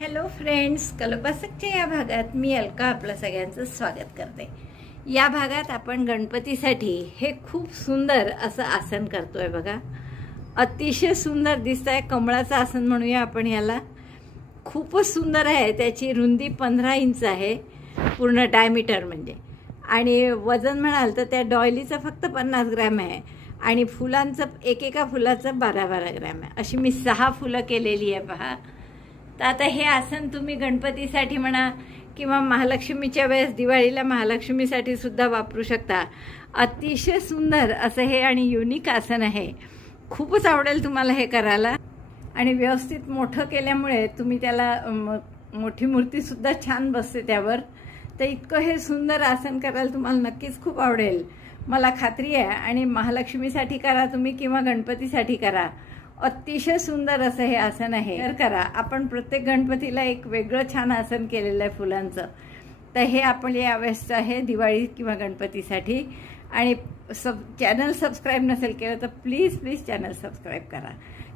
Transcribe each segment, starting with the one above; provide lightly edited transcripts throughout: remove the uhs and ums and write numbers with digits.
Hello friends, कल्पवासकच्या या भागात मी अलका आपलं सगळ्यांचं स्वागत करते। या भागात आपण गणपतीसाठी हे खूप सुंदर असं आसन करतोय बघा। अतिशय सुंदर दिसतंय, कमळाचं आसन म्हणूया आपण याला। खूपच सुंदर आहे, त्याची रुंदी 15 इंच आहे पूर्ण डायमीटर म्हणजे, आणि वजन म्हणाल तर त्या डॉयलीचं फक्त 50 ग्रॅम आहे आणि फुलांचं एकेका फुलाचं 12-12 ग्रॅम आहे। अशी मी 6 फुलं केलेली आहे पहा। तर आता हे आसन तुम्ही गणपतीसाठी म्हणा किंवा महालक्ष्मीच्या वेळेस दिवाळीला महालक्ष्मीसाठी सुद्धा वापरू शकता। अतिशय सुंदर असं हे आणि युनिक आसन आहे, खूपच आवडेल तुम्हाला हे करायला। आणि व्यवस्थित मोठं केल्यामुळे तुम्ही त्याला मोठी मूर्ती सुद्धा छान बसते त्यावर। तर इतकं हे सुंदर आसन करायला तुम्हाला नक्कीच खूप आवडेल, मला खात्री आहे। आणि महालक्ष्मीसाठी करा तुम्ही किंवा गणपतीसाठी करा, अतिशय सुंदर असं हे आसन आहे। तर करा, आपण प्रत्येक गणपतीला एक वेगळं छान आसन केलेलं आहे फुलांचं। तर हे आपण यावेळेस आहे दिवाळी किंवा गणपतीसाठी। आणि चॅनल सबस्क्राईब नसेल केलं तर प्लीज चॅनल सबस्क्राईब करा।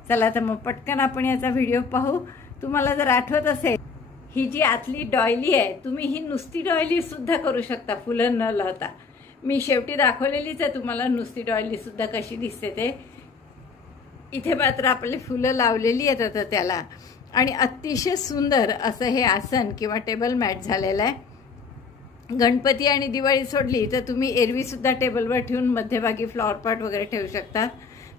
चला तर मग पटकन आपण याचा व्हिडिओ पाहू। तुम्हाला जर आठवत असेल, ही जी आतली डॉयली आहे, तुम्ही ही नुसती डॉयली सुद्धा करू शकता फुलं न लावता। मी शेवटी दाखवलेलीच आहे तुम्हाला नुसती डॉयली सुद्धा कशी दिसते ते। इथे मात्र आपले फुलं लावलेली आहेत आता त्याला, आणि अतिशय सुंदर असं हे आसन किंवा टेबल मॅट झालेलं आहे। गणपती आणि दिवाळी सोडली तर तुम्ही एरवी सुद्धा टेबलवर ठेवून मध्यभागी फ्लॉवर पॉट वगैरे ठेवू शकता।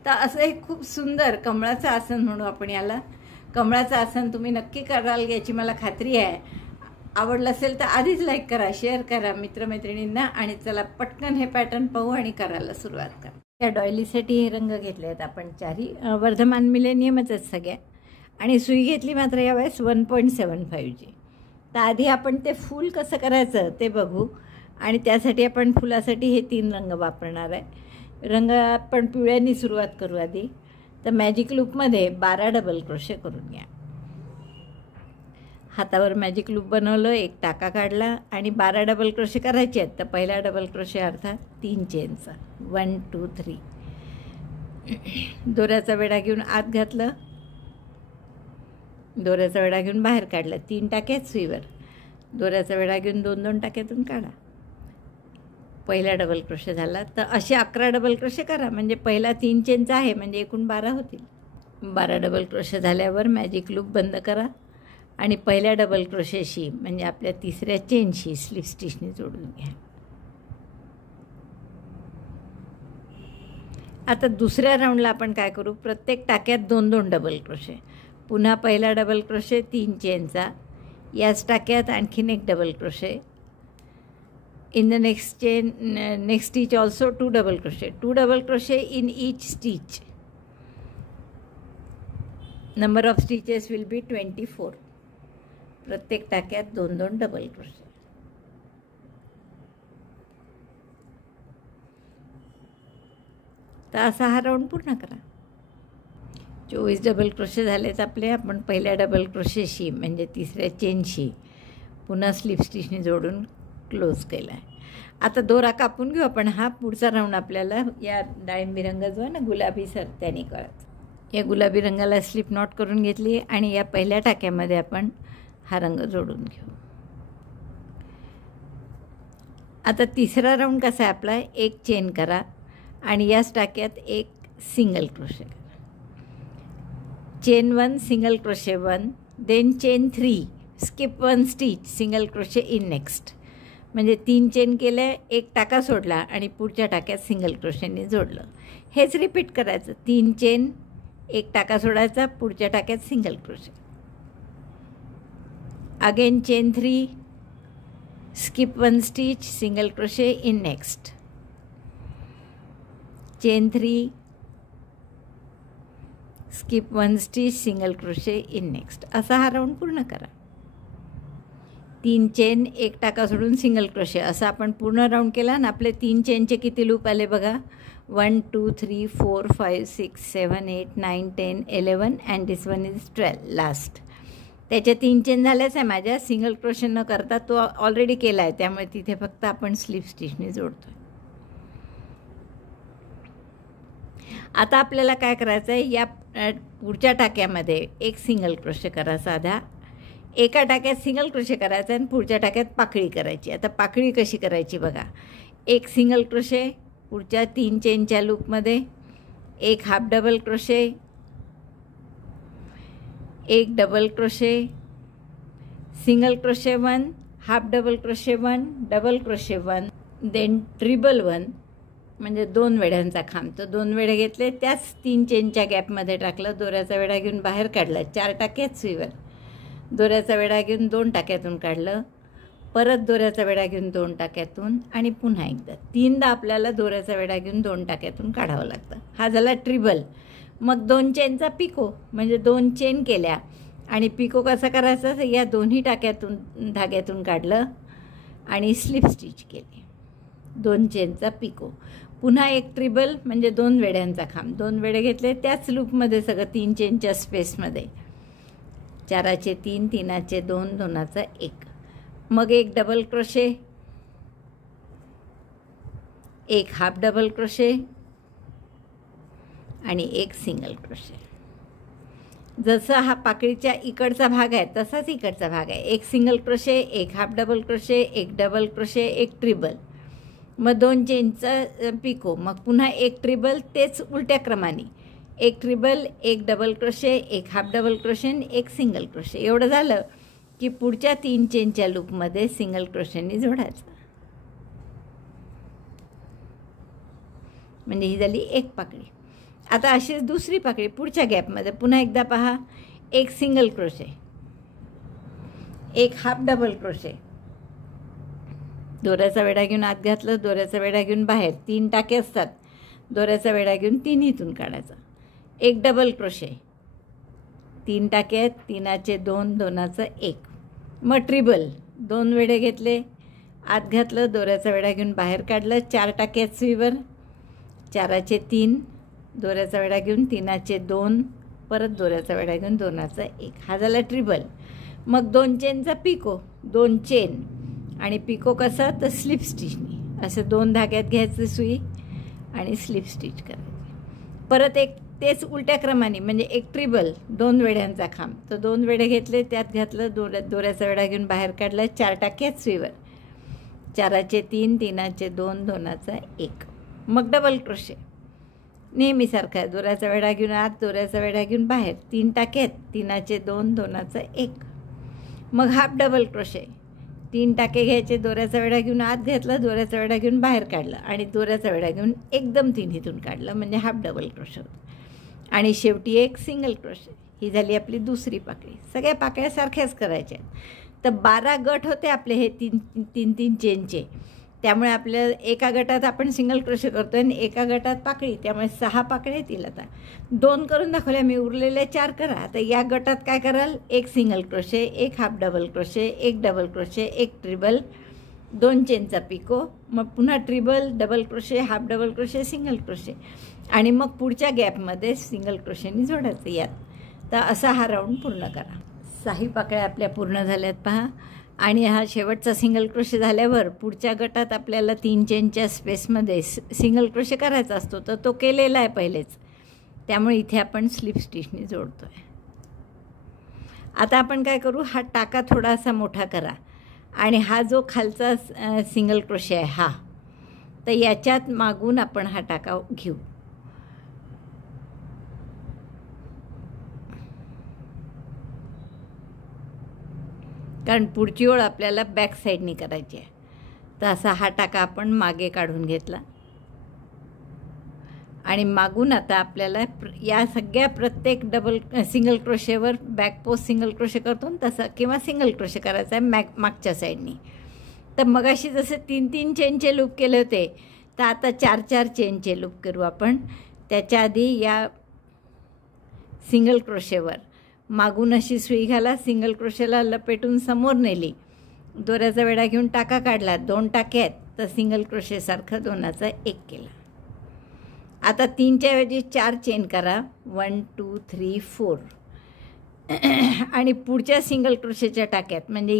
तर असं एक खूप सुंदर कमळाचं आसन म्हणू आपण याला। कमळाचं आसन तुम्ही नक्की कराल याची मला खात्री आहे। आवडलं असेल तर आधीच लाईक करा, शेअर करा मित्रमैत्रिणींना, आणि चला पटकन हे पॅटर्न पाहू आणि करायला सुरुवात करा। त्या डॉयलीसाठी हे रंग घेतले आहेत आपण चारी, वर्धमान मिलेनियमच आहेत सगळ्या, आणि सुई घेतली मात्र यावेळेस 1.75 तर आधी आपण ते फूल कसं करायचं ते बघू, आणि त्यासाठी आपण फुलासाठी हे 3 रंग वापरणार आहे। रंग आपण पिवळ्यांनी सुरुवात करू आधी। तर मॅजिक लूपमध्ये 12 डबल क्रोशे करून घ्या। हातावर मॅजिक लूप बनवलं, एक टाका काढला आणि 12 डबल क्रोशे करायचे आहेत। तर पहिला डबल क्रोशे अर्थात 3 चेनचा 1 2 3, दोऱ्याचा वेढा घेऊन आत घातलं, दोऱ्याचा वेढा घेऊन बाहेर काढलं, 3 टाके आहेत सुईवर, दोऱ्याचा वेढा घेऊन 2-2 टाक्यातून काढा, पहिला डबल क्रोशे झाला। तर असे 11 डबल क्रोशे करा, म्हणजे पहिला 3 चेनचा आहे म्हणजे एकूण 12 होतील। 12 डबल क्रोशे झाल्यावर मॅजिक लूप बंद करा आणि पहिल्या डबल क्रोशेशी म्हणजे आपल्या तिसऱ्या चेनशी स्लिप स्टिचने जोडून घ्या। आता दुसऱ्या राऊंडला आपण काय करू, प्रत्येक टाक्यात 2-2 डबल क्रोशे, पुन्हा पहिला डबल क्रोशे 3 चेनचा, याच टाक्यात आणखीन एक double crochet, in the next stitch also 2 double crochet, 2 double crochet in each stitch, number of stitches will be 24, प्रत्येक टाक्यात 2-2 डबल क्रोशे। तर असा हा राऊंड पूर्ण करा। 24 डबल क्रोशे झालेत आपले। आपण पहिल्या डबल क्रोशेशी म्हणजे तिसऱ्या चेनशी पुन्हा स्लिप स्टिचने जोडून क्लोज केला आहे। आता दोरा कापून घेऊ आपण। हा पुढचा राऊंड आपल्याला या डाळिंबी रंग जो आहे ना गुलाबी सर त्याने करायचा। या गुलाबी रंगाला स्लिप नॉट करून घेतली आणि या पहिल्या टाक्यामध्ये आपण हा रंग जोडून घेऊ। आता तिसरा राऊंड कसा आहे आपला, एक चेन करा आणि याच टाक्यात एक सिंगल क्रोशे करा, chain 1 single crochet 1, then chain 3 skip 1 stitch single crochet in next, म्हणजे 3 चेन केले, एक टाका सोडला आणि पुढच्या टाक्यात सिंगल क्रोशेने जोडलं। हेच रिपीट करायचं, 3 चेन, एक टाका सोडायचा, पुढच्या टाक्यात single crochet, again chain 3 skip 1 stitch single crochet in next, chain 3 skip 1 stitch single crochet in next. असा हा राऊंड पूर्ण करा। 3 चेन, एक टाका सोडून सिंगल क्रोशे, असं आपण पूर्ण राऊंड केला ना। आपले 3 चेनचे किती लूप आले बघा, 1 2 3 4 5 6 7 8 9 10 11 and this one is 12 last. त्याच्या 3 चेन झाल्याच आहे माझ्या, सिंगल क्रोशे न करता तो ऑलरेडी केला आहे, त्यामुळे तिथे फक्त आपण स्लिप स्टिचने जोडतोय। आता आपल्याला काय करायचं आहे, या पुढच्या टाक्यामध्ये एक सिंगल क्रोशे करा साधा, एका टाक्यात सिंगल क्रोशे करायचा आणि पुढच्या टाक्यात पाकळी करायची. आता पाकळी कशी करायची बघा. एक सिंगल क्रोशे, पुढच्या 3 चेनच्या लूपमध्ये एक हाफ डबल क्रोशे, एक double crochet, single crochet 1, half double crochet 1, double crochet 1, then treble 1 म्हणजे 2 वेढ्यांचा खांब. तर 2 वेढे घेतले, त्याच 3 चेनच्या गॅपमध्ये टाकलं, दोऱ्याचा वेढा घेऊन बाहेर काढला, 4 टाक्यात सुईवर, दोऱ्याचा वेढा घेऊन 2 टाक्यातून काढलं, परत दोऱ्याचा वेढा घेऊन 2 टाक्यातून आणि पुन्हा एकदा 3दा आपल्याला दोऱ्याचा वेढा घेऊन 2 टाक्यातून काढावं लागतं. हा झाला ट्रिबल. मग 2 चेनचा पिको म्हणजे 2 चेन केल्या आणि पिको कसा करायचा, या दोन्ही टाक्यातून धाग्यातून काढलं आणि स्लिप स्टिच केले. 2 चेनचा पिको. पुन्हा एक ट्रिबल म्हणजे 2 वेढ्यांचा खांब, 2 वेढे घेतले, त्याच लूपमध्ये सगळं 3 चेनच्या स्पेसमध्ये 4चे 3, 3चे 2, 2चा 1. मग एक डबल क्रोशे, एक हाफ डबल क्रोशे आणि एक सिंगल क्रोशे. जसं हा पाकळीच्या इकडचा भाग आहे तसाच इकडचा भाग आहे. एक सिंगल क्रोशे, एक हाफ डबल क्रोशे, एक डबल क्रोशे, एक ट्रिबल, मग 2 चेनचा पिको, मग पुन्हा एक ट्रिबल, तेच उलट्या क्रमाने, एक ट्रिबल, एक डबल क्रोशे, एक हाफ डबल क्रोशे, एक सिंगल क्रोशे. एवढं झालं की पुढच्या 3 चेनच्या लूपमध्ये सिंगल क्रोशेनी जोडायचं. म्हणजे ही झाली एक पाकळी. आता अशीच दुसरी पाकळी पुढच्या गॅपमध्ये पुन्हा एकदा पहा. एक सिंगल क्रोशे, एक हाफ डबल क्रोशे, दोऱ्याचा वेढा घेऊन आत घातलं, दोऱ्याचा वेढा घेऊन बाहेर, 3 टाके असतात, दोऱ्याचा वेढा घेऊन 3हीतून काढायचा, एक डबल क्रोशे, 3 टाके आहेत, 3चे 2, 2चा 1. मग ट्रिबल, 2 वेढे घेतले, आत घातलं, दोऱ्याचा वेढा घेऊन बाहेर काढलं, 4 टाके आहेत सुईवर, 4चे 3, दोऱ्याचा वेढा घेऊन 3चे 2, परत दोऱ्याचा वेढा घेऊन 2चा 1. हा झाला ट्रिबल. मग 2 चेनचा पिको, 2 चेन आणि पिको कसा, तर स्लिप स्टिचनी असं 2 धाग्यात घ्यायचं सुई आणि स्लिप स्टिच करायची. परत एक तेच उलट्या क्रमाने म्हणजे एक ट्रिबल, 2 वेढ्यांचा खांब, तर 2 वेढे घेतले, त्यात घातलं, दोऱ्याचा वेढा घेऊन बाहेर काढला, 4 टाक्यात सुईवर, 4चे 3, 3चे 2, 2चा 1. मग डबल क्रोशे नेहमीसारखा आहे, दोऱ्याचा वेढा घेऊन आत, दोऱ्याचा वेढा घेऊन बाहेर, 3 टाक्यात, 3चे 2, 2चा 1. मग हाफ डबल क्रोशे, 3 टाके घ्यायचे, दोऱ्याचा वेढा घेऊन आत घेतला, दोऱ्याचा वेढा घेऊन बाहेर काढलं आणि दोऱ्याचा वेढा घेऊन एकदम 3हीतून काढलं म्हणजे हाफ डबल क्रोशे होतं. आणि शेवटी एक सिंगल क्रोशे. ही झाली आपली दुसरी पाकळी. सगळ्या पाकळ्या सारख्याच करायच्या. तर 12 गट होते आपले हे 3 चेनचे. त्यामुळे आपल्या एका गटात आपण सिंगल क्रोशे करतो आणि एका गटात पाकळी, त्यामुळे 6 पाकळ्या येतील. आता 2 करून दाखवल्या मी, उरलेल्या 4 करा. आता या गटात काय कराल, एक सिंगल क्रोशे, एक हाफ डबल क्रोशे, एक डबल क्रोशे, एक ट्रिबल, 2 चेनचा पिको, मग पुन्हा treble, double crochet, half double crochet, single crochet आणि मग पुढच्या गॅपमध्ये सिंगल क्रोशेनी जोडायचं यात. तर असा हा राऊंड पूर्ण करा. 6 पाकळ्या आपल्या पूर्ण झाल्यात पहा. आणि हा शेवटचा सिंगल क्रोशे झाल्यावर पुढच्या गटात आपल्याला 3 चेनच्या स्पेसमध्ये सिंगल क्रोशे करायचा असतो, तर तो केलेला आहे पहिलेच, त्यामुळे इथे आपण स्लिप स्टिचनी जोडतो आहे. आता आपण काय करू, हा टाका थोडासा मोठा करा आणि हा जो खालचा सिंगल क्रोशे आहे हा, तर याच्यात मागून आपण हा टाका घेऊ. कारण पुढची ओळ आपल्याला बॅक साईडनी करायची आहे. तर असा हा टाका आपण मागे काढून घेतला आणि मागून आता आपल्याला या सगळ्या प्रत्येक सिंगल क्रोशेवर बॅक पोस्ट सिंगल क्रोशे करतो तसं, किंवा सिंगल क्रोशे करायचा आहे मागच्या साईडनी. तर मगाशी जसे 3 चेनचे लूप केले होते, तर आता 4 चेनचे लूप करू आपण. त्याच्या आधी या सिंगल क्रोशेवर मागून अशी सुई घाला, सिंगल क्रोशेला लपेटून समोर नेली, दोऱ्याचा वेढा घेऊन टाका काढला, 2 टाके आहेत, तर सिंगल क्रोशेसारखं 2चा 1 केला. आता 3च्या ऐवजी 4 चेन करा, 1 2 3 4 आणि पुढच्या सिंगल क्रोशेच्या टाक्यात म्हणजे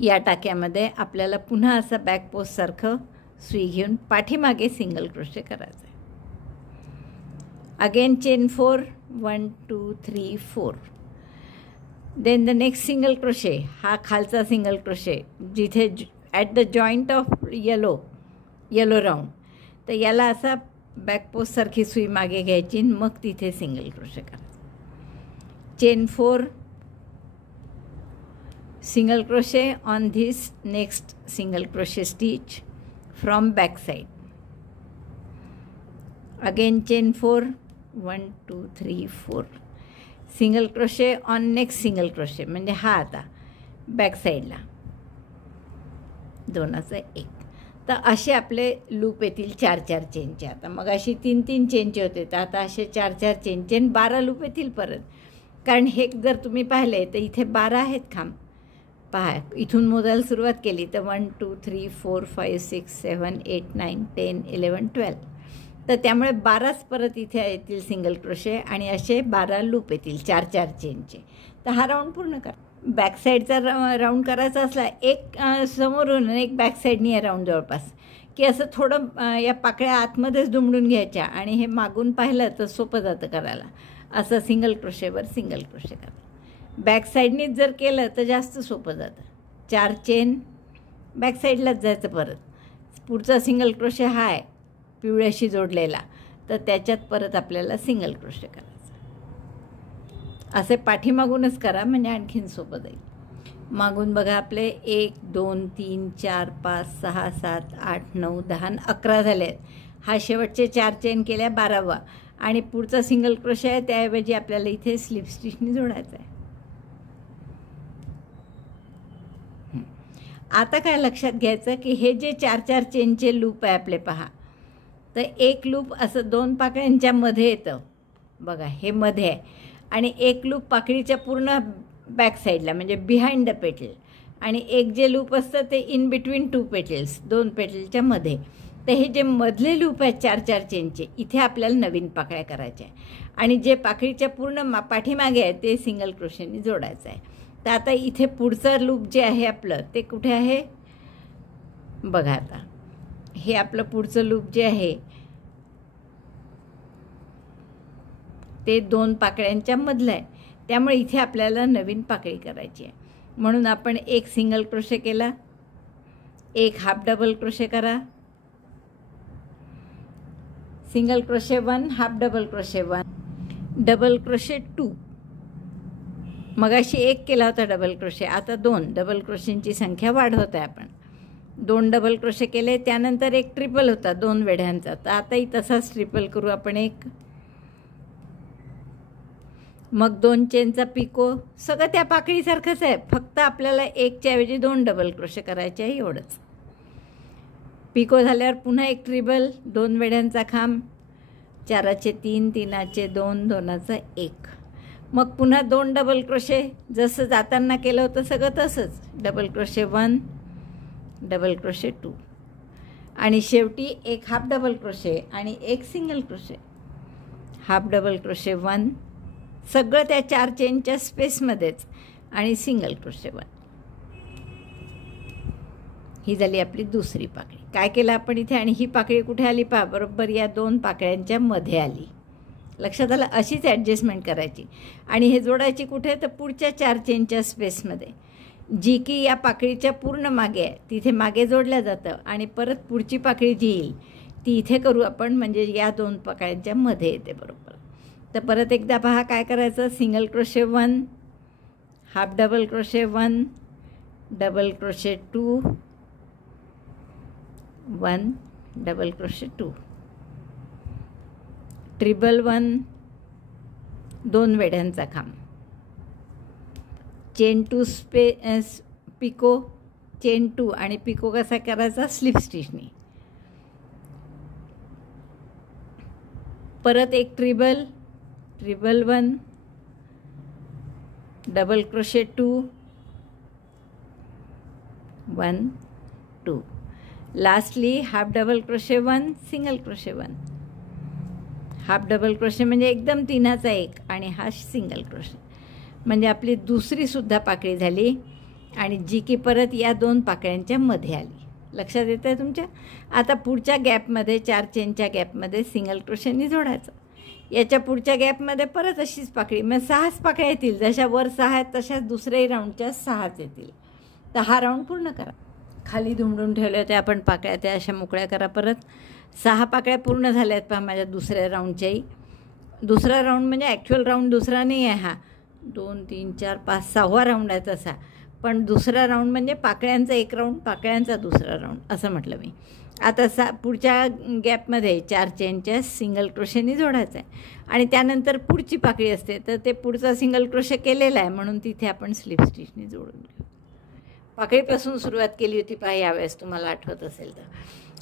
या टाक्यामध्ये आपल्याला पुन्हा असं बॅक पोस्टसारखं सुई घेऊन पाठीमागे सिंगल क्रोशे करायचं आहे. Again chain 4, 1 2 3 4 then the next single crochet, हा खालचा सिंगल क्रोशे जिथे at the joint of yellow round, तर याला असा बॅक पोस्टसारखी सुई मागे घ्यायची, मग तिथे सिंगल क्रोशे करायचं. Chain 4 single crochet on this next single crochet stitch from back side. Again chain 4, 1 2 3 4 single crochet on next single crochet, म्हणजे हा आता बॅक साईडला 2चा 1. तर असे आपले लूप येतील 4-4 चेनचे. आता मग अशी 3-3 चेनचे होते, तर आता असे 4-4 चेनचे 12 लूप येतील परत. कारण हे जर तुम्ही पाहिले तर इथे 12 आहेत खांब. पहा, इथून मोजायला सुरुवात केली तर 1 2 3 4 5 6 7 8 9 10 11 12, तर त्यामुळे 12च परत इथे येतील सिंगल क्रोशे आणि असे 12 लूप येतील 4-4 चेनचे. तर हा राऊंड पूर्ण करा. बॅक साईडचा राऊंड करायचा असला, एक समोरून एक बॅक साईडनी आहे राऊंड जवळपास, की असं थोडं या पाकळ्या आतमध्येच दुमडून घ्यायच्या आणि हे मागून पाहिलं तर सोपं जातं करायला. असं सिंगल क्रोशेवर सिंगल क्रोशे करा. बॅक साईडनीच जर केलं तर जास्त सोपं जातं. 4 चेन बॅक साईडलाच जायचं. परत पुढचा सिंगल क्रोशे हा आहे पिवळ्याशी जोडलेला, तर त्याच्यात परत आपल्याला सिंगल क्रोशे करायचं. असे पाठीमागूनच करा म्हणजे आणखीन सोपं जाईल. मागून बघा आपले 1 2 3 4 5 6 7 8 9 10 11 झाले आहेत. हा शेवटचे 4 चेन केल्या 12वा आणि पुढचा सिंगल क्रोशे आहे, त्याऐवजी आपल्याला इथे स्लिप स्टिचनी जोडायचं आहे. आता काय लक्षात घ्यायचं की हे जे 4-4 चेनचे लूप आहे आपले, पहा, तर एक लूप असं 2 पाकळ्यांच्या मध्ये येतं बघा, हे मध्ये आहे, आणि एक लूप पाकळीच्या पूर्ण बॅक साईडला म्हणजे बिहाइंड द पेटल, आणि एक जे लूप असतं ते इन बिटवीन 2 पेटल्स, 2 पेटलच्या मध्ये. तर हे जे मधले लूप आहेत 4-4 चेनचे, इथे आपल्याला नवीन पाकळ्या करायच्या आहे आणि जे पाकळीच्या पूर्ण पाठीमागे आहे ते सिंगल क्रोशेनी जोडायचं आहे. तर आता इथे पुढचं लूप जे आहे आपलं ते कुठे आहे बघा. आता हे आपलं पुढचं लूप जे आहे ते 2 पाकळ्यांच्या मधलं आहे, त्यामुळे इथे आपल्याला नवीन पाकळी करायची आहे. म्हणून आपण एक सिंगल क्रोशे केला, एक हाफ डबल क्रोशे करा, single crochet 1 half double crochet 1 double crochet 2. मगाशी एक केला होता डबल क्रोशे, आता 2 डबल क्रोशेंची संख्या वाढवत आहे आपण. 2 डबल क्रोशे केले, त्यानंतर एक ट्रिपल होता 2 वेढ्यांचा, तर आताही तसाच ट्रिपल करू आपण एक. मग 2 चेनचा पिको, सगळं त्या पाकळीसारखंच आहे, फक्त आपल्याला 1च्या ऐवजी 2 डबल क्रोशे करायचे आहे एवढंच. पिको झाल्यावर पुन्हा एक ट्रिबल, 2 वेढ्यांचा खांब, 4चे 3 3चे 2 2चा 1. मग पुन्हा 2 डबल क्रोशे, जसं जाताना केलं होतं सगळं तसंच. डबल क्रोशे 1 डबल क्रोशे 2 आणि शेवटी एक हाफ डबल क्रोशे आणि एक single crochet. Half double crochet 1, सगळं त्या 4 चेनच्या स्पेसमध्येच, आणि सिंगल क्रोशे 1. ही झाली आपली दुसरी पाकळी. काय केलं आपण इथे, आणि ही पाकळी कुठे आली पहा, बरोबर या 2 पाकळ्यांच्या मध्ये आली. लक्षात आलं? अशीच ॲडजस्टमेंट करायची आणि हे जोडायची कुठे, तर पुढच्या 4 चेनच्या स्पेसमध्ये, जी की या पाकळीच्या पूर्ण मागे आहे, तिथे मागे जोडल्या जातं. आणि परत पुढची पाकळी जी येईल ती इथे करू आपण, म्हणजे या 2 पाकळ्यांच्या मध्ये येते बरोबर. तर परत एकदा पहा काय करायचं. Single crochet 1 half double crochet 1 double crochet 2 1 double crochet 2 ट्रिबल 1 2 वेढ्यांचा खांब, चेन 2 पिको, चेन 2 आणि पिको कसा करायचा, स्लिप स्टिचनी. परत एक ट्रिबल 1 double crochet 2 1 2. Lastly half double crochet 1 single crochet 1. Half double crochet म्हणजे एकदम 3चा 1 आणि हा सिंगल क्रोशे, म्हणजे आपली दुसरीसुद्धा पाकळी झाली आणि जी की परत या 2 पाकळ्यांच्या मध्ये आली. लक्षात येतं आहे तुमच्या? आता पुढच्या गॅपमध्ये 4 चेनच्या गॅपमध्ये सिंगल क्रोशेनी जोडायचं. याच्या पुढच्या गॅपमध्ये परत अशीच पाकळी, मग 6च पाकळ्या येतील. जशा वर 6 आहेत तशाच दुसऱ्याही राऊंडच्या 6च येतील. तर हा राऊंड पूर्ण करा. खाली दुमडून ठेवले होते आपण पाकळ्या, त्या अशा मोकळ्या करा. परत 6 पाकळ्या पूर्ण झाल्या आहेत पहा माझ्या दुसऱ्या राऊंडच्याही. दुसरा राऊंड म्हणजे ॲक्च्युअल राऊंड दुसरा नाही आहे हा, 2 3 4 5 6वा राऊंड आहे तसा, पण दुसरा राऊंड म्हणजे पाकळ्यांचा एक राऊंड, पाकळ्यांचा दुसरा राऊंड असं म्हटलं मी. आता पुढच्या गॅपमध्ये 4 चेनच्या सिंगल क्रोशेनी जोडायचं आहे आणि त्यानंतर पुढची पाकळी असते, तर ते पुढचा सिंगल क्रोशे केलेला आहे म्हणून तिथे आपण स्लिप स्टिचनी जोडून घेऊ. पाकळीपासून सुरुवात केली होती पहा यावेळेस, तुम्हाला आठवत असेल तर.